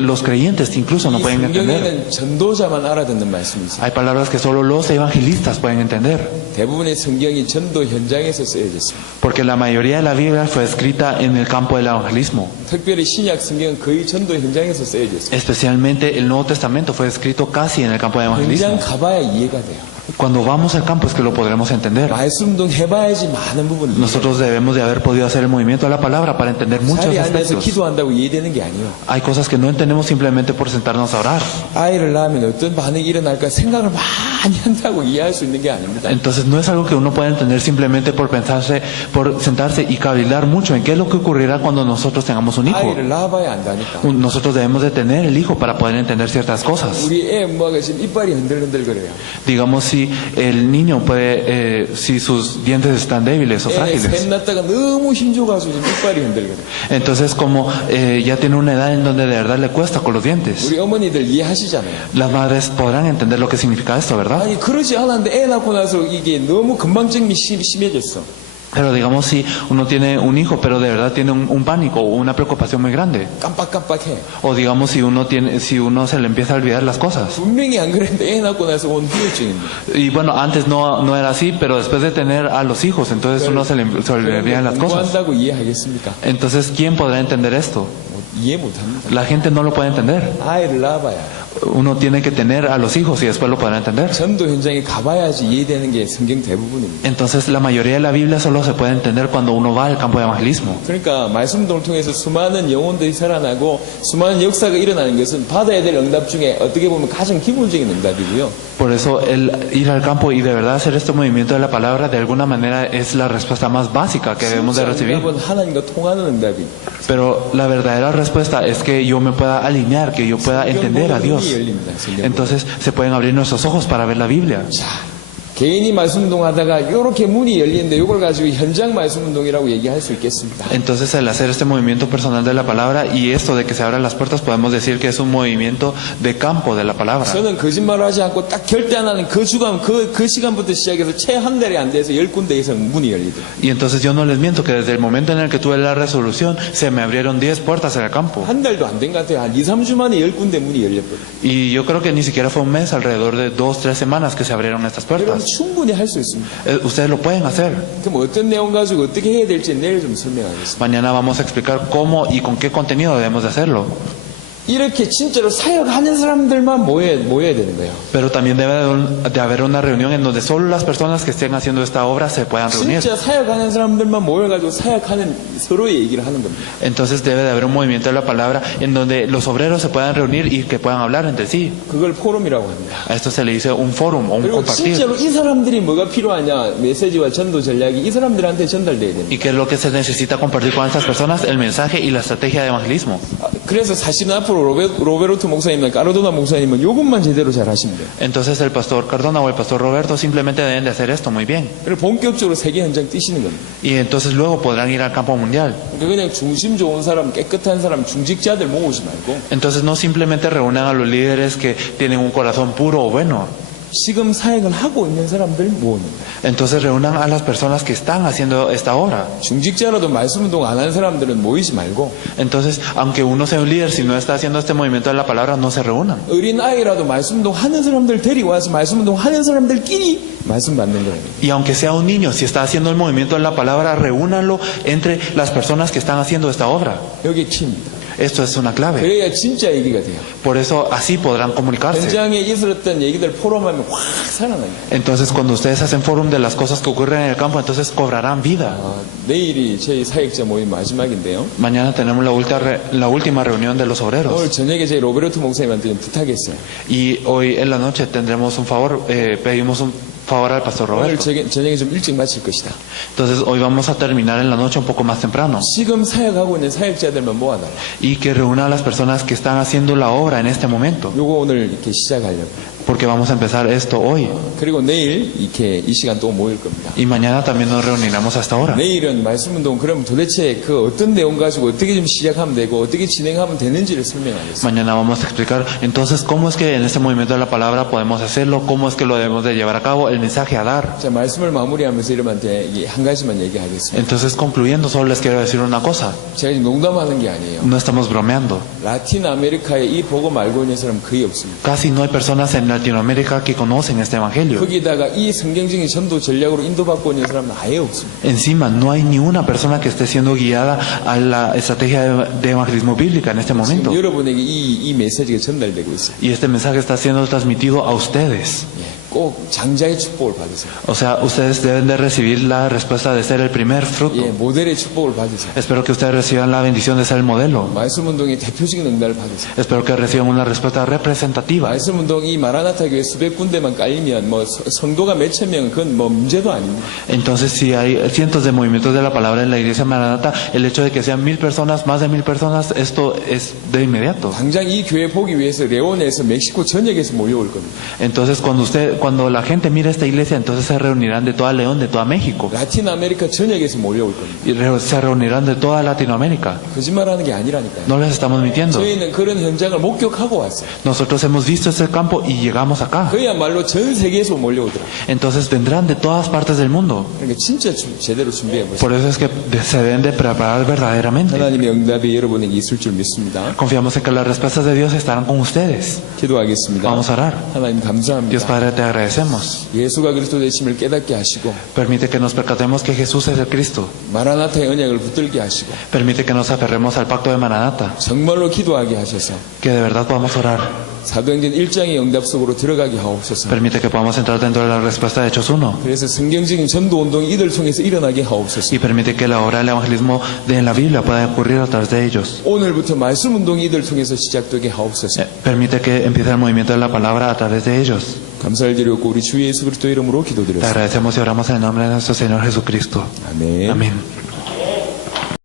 los creyentes incluso no 이 pueden entender. 성경에는 전도자만 알아듣는 말씀이 있어요. Hay palabras que solo los evangelistas pueden entender. 대부분의 성경이 전도 현장에서 쓰여졌습니다. Porque la mayoría de la Biblia fue escrita en el campo del evangelismo. 특별히 신약 성경은 거의 전도 현장에서 쓰여졌어요. Especialmente el Nuevo Testamento fue escrito casi en el campo del 현장 evangelismo. 가봐야 이해가 돼요. Cuando vamos al campo es que lo podremos entender. 말씀 운동 해봐야지 많은 부분을. Nosotros debemos de haber podido hacer el movimiento de la palabra para entender muchos 자리 앉아서 aspectos. 기도한다고 이해되는 게 아니에요. Hay cosas que no entendemos simplemente por sentarnos a orar. 아이를 낳으면 어떤 반응이 일어날까 생각을 많이 한다고 이해할 수 있는 게 아닙니다. Entonces no es algo que uno pueda entender simplemente por pensarse, por sentarse y cavilar mucho en qué es lo que ocurrirá cuando nosotros tengamos un hijo. 아이를 낳아봐야 안다니까. Nosotros debemos de tener el hijo para poder entender ciertas cosas. 우리 애 엄마가 지금 이빨이 흔들흔들거려요. Digamos si el niño puede, si sus dientes están débiles o 애 frágiles. 셋 낳다가 너무 힘줘가지고 지금 이빨이 흔들거려요. Entonces como ya tiene una edad en donde de verdad le cuesta con los dientes. 우리 어머니들 이해하시잖아요. Las madres podrán entender lo que significa esto, ¿verdad? 아니 그러지 않았는데 애 낳고 나서 이게 너무 건망증이 심해졌어. Pero digamos si uno tiene un hijo, pero de verdad tiene un pánico o una preocupación muy grande. 깜빡깜빡해. O digamos si uno se le empieza a olvidar las cosas. 분명히 안 그랬는데 애 낳고 나서 온 후유증입니다. Y bueno, antes no era así, pero después de tener a los hijos, entonces uno se le olvidan las cosas. 공부한다고 이해하겠습니까? Entonces, ¿quién podrá entender esto? 이해 못합니다. La gente no lo puede entender. 아이를 낳아봐야. Uno tiene que tener a los hijos y después lo podrá entender. 전도 현장에 가봐야지 이해되는 게 성경 대부분입니다. Entonces, la mayoría de la Biblia solo se puede entender cuando uno va al campo de evangelismo. 그러니까 말씀을 통해서 수많은 영혼들이 살아나고 수많은 역사가 일어나는 것은 받아야 될 응답 중에 어떻게 보면 가장 기본적인 응답이고요. Por eso, el ir al campo y de verdad hacer este movimiento de la palabra, de alguna manera es la respuesta más básica que debemos de 진짜 recibir. 응답은 하나님과 통하는 응답이. Pero la verdadera respuesta es que yo me pueda alinear, que yo pueda entender a Dios. 눈이 열립니다. 성경. Entonces se pueden abrir nuestros ojos para ver la Biblia. 자, 개인이 말씀 운동하다가 이렇게 문이 열리는데 이걸 가지고 현장 말씀 운동이라고 얘기할 수 있겠습니다. Entonces al hacer este movimiento personal de la palabra y esto de que se abran las puertas, podemos decir que es un movimiento de campo de la palabra. 저는 거짓말을 하지 않고 딱 결단하는 그 주간 그 시간부터 시작해서 채 한 달에 안 돼서 10군데 이상 문이 열리더라고요. Y entonces yo no les miento que desde el momento en el que tuve la resolución se me abrieron 10 puertas en el campo. 한 달도 안 된 것 같아요. 한 2, 3주 만에 10군데 문이 열렸거든요. Y yo creo que ni siquiera fue un mes, alrededor de 2-3 semanas que se abrieron estas 여러분 puertas. 충분히 할 수 있습니다. Ustedes lo pueden hacer. 그럼 어떤 내용 가지고 어떻게 해야 될지 내일 좀 설명하겠습니다. Mañana vamos a explicar cómo y con qué contenido debemos de hacerlo. 이렇게 진짜로 사역하는 사람들만 모여야 되는 거예요. Pero también debe de haber una reunión en donde solo las personas que estén haciendo esta obra se puedan reunir. 진짜 사역하는 사람들만 모여가지고 사역하는 서로의 얘기를 하는 겁니다. Entonces debe de haber un movimiento de la palabra en donde los obreros se puedan reunir y que puedan hablar entre sí. 그걸 포럼이라고 합니다. A esto se le dice un fórum o un 그리고 compartir. 진짜로 이 사람들이 뭐가 필요하냐 메시지와 전도 전략이 이 사람들한테 전달돼야 됩니다. ¿Y qué es lo que se necesita compartir con estas personas? El mensaje y la estrategia de evangelismo. 그래서 사실은 앞으로 로베르토 목사님이나 까르도나 목사님은 이것만 제대로 잘 하시면 돼요. Entonces el pastor Cardona o el pastor Roberto simplemente deben de hacer esto muy bien. 그리고 본격적으로 세계 현장 뛰시는 겁니다. Y entonces luego podrán ir al campo mundial. 그러니까 그냥 중심 좋은 사람, 깨끗한 사람, 중직자들 모으지 말고 Entonces no simplemente reúnan a los líderes que tienen un corazón puro o bueno. 지금 사역을 하고 있는 사람들 모으는 거예요. Entonces reúnan a las personas que están haciendo esta obra. 중직자라도 말씀 운동 안 하는 사람들은 모이지 말고 Entonces, aunque uno sea un líder, si no está haciendo este movimiento de la palabra, no se reúnan. 어린 아이라도 말씀 운동 하는 사람들 데리고 와서 말씀 운동 하는 사람들끼리 말씀 받는 거예요. Y aunque sea un niño, si está haciendo el movimiento de la palabra, reúnanlo entre las personas que están haciendo esta obra. 여기 키입니다. Esto es una clave. 그래야 진짜 얘기가 돼요. Por eso así podrán comunicarse. 현장에 있었던 얘기들 포럼하면 확 살아나요. Entonces, cuando ustedes hacen fórum de las cosas que ocurren en el campo, entonces cobrarán vida. 내일이 저희 사역자 모임 마지막인데요. Mañana tenemos la última reunión de los obreros. 오늘 저녁에 저희 로베르토 목사님한테 좀 부탁했어요. Y hoy en la noche tendremos un favor, pedimos un favor al pastor 오늘 Roberto. 저녁에 좀 일찍 마칠 것이다. Entonces, hoy vamos a terminar en la noche un poco más temprano. 지금 사역하고 있는 사역자들만 모아달라. Y que reúna a las personas que están haciendo la obra en este momento. 요거 오늘 이렇게 시작하려고. Porque vamos a empezar esto hoy. 그리고 내일 이렇게 이 시간 또 모일 겁니다. Y mañana también nos reuniremos a esta hora. 내일은 말씀 운동 그럼 도대체 그 어떤 내용 가지고 어떻게 좀 시작하면 되고 어떻게 진행하면 되는지를 설명하겠습니다. Mañana vamos a explicar entonces cómo es que en este movimiento de la palabra podemos hacerlo, cómo es que lo debemos de llevar a cabo, el mensaje a dar. 자, 말씀을 마무리하면서 여러분한테 한 가지만 얘기하겠습니다. Entonces, concluyendo, solo les quiero decir una cosa. 제가 지금 농담하는 게 아니에요. No estamos bromeando. 라틴 아메리카에 이 복음 알고 있는 사람 거의 없습니다. Casi no hay personas en Latinoamérica que conocen este evangelio. 거기다가 이 성경적인 전도 전략으로 인도받고 있는 사람은 아예 없습니다. Encima, no hay ni una persona que esté siendo guiada a la estrategia de evangelismo bíblica en este momento. 지금 여러분에게 이 메시지가 전달되고 있어요. Y este mensaje está siendo transmitido a ustedes. 예. 꼭 장자의 축복을 받으세요. O sea, ustedes deben de recibir la respuesta de ser el primer fruto. 예, 모델의 축복을 받으세요. Espero que ustedes reciban la bendición de ser el modelo. 말씀 운동의 대표적인 응답을 받으세요. Espero que reciban una respuesta representativa. 말씀 운동이 마라나타 교회 수백 군데만 깔리면 뭐 성도가 몇천 명 그건 뭐 문제도 아닙니다. Entonces, si hay cientos de movimientos de la palabra en la iglesia Maranata, el hecho de que sean 1000 personas, más de 1000 personas, esto es de inmediato. 당장 이 교회 보기 위해서 레온에서 멕시코 전역에서 몰려올 겁니다. Entonces, cuando la gente mira esta iglesia, entonces se reunirán de toda León, de toda México, 라틴 아메리카 전역에서 몰려올 겁니다. y se reunirán de toda Latinoamérica. 거짓말하는 게 아니라니까요. No les estamos mintiendo. 저희는 그런 현장을 목격하고 왔어요. Nosotros hemos visto este campo y llegamos acá. 그야말로 전 세계에서 몰려오더라. Entonces vendrán de todas partes del mundo. 그러니까 진짜 제대로 준비해 보세요. Por eso es que se deben de preparar verdaderamente. 하나님의 응답이 여러분에게 있을 줄 믿습니다. Confiamos en que las respuestas de Dios estarán con ustedes. 기도하겠습니다. Vamos a orar. 하나님 Dios 감사합니다. Padre, te agradecemos. 예수가 그리스도 되심을 깨닫게 하시고 Permite que nos percatemos que Jesús es el Cristo. 마라나타의 언약을 붙들게 하시고 Permite que nos aferremos al pacto de Maranata. 정말로 기도하게 하셔서 Que de verdad podamos orar. 사도행전 1장의 응답 속으로 들어가게 하옵소서. Permite que podamos entrar dentro de la respuesta de Hechos 1. 그래서 성경적인 전도 운동이 이들 통해서 일어나게 하옵소서. Y permite que la obra del evangelismo de la Biblia pueda ocurrir a través de ellos. 오늘부터 말씀 운동이 이들 통해서 시작되게 하옵소서. Permite que empiece el movimiento de la palabra a través de ellos. 감사를 드렸고 우리 주 예수 그리스도 이름으로 Te 기도드렸습니다. agradecemos y oramos en el nombre de nuestro Señor Jesucristo. 아멘. Amén.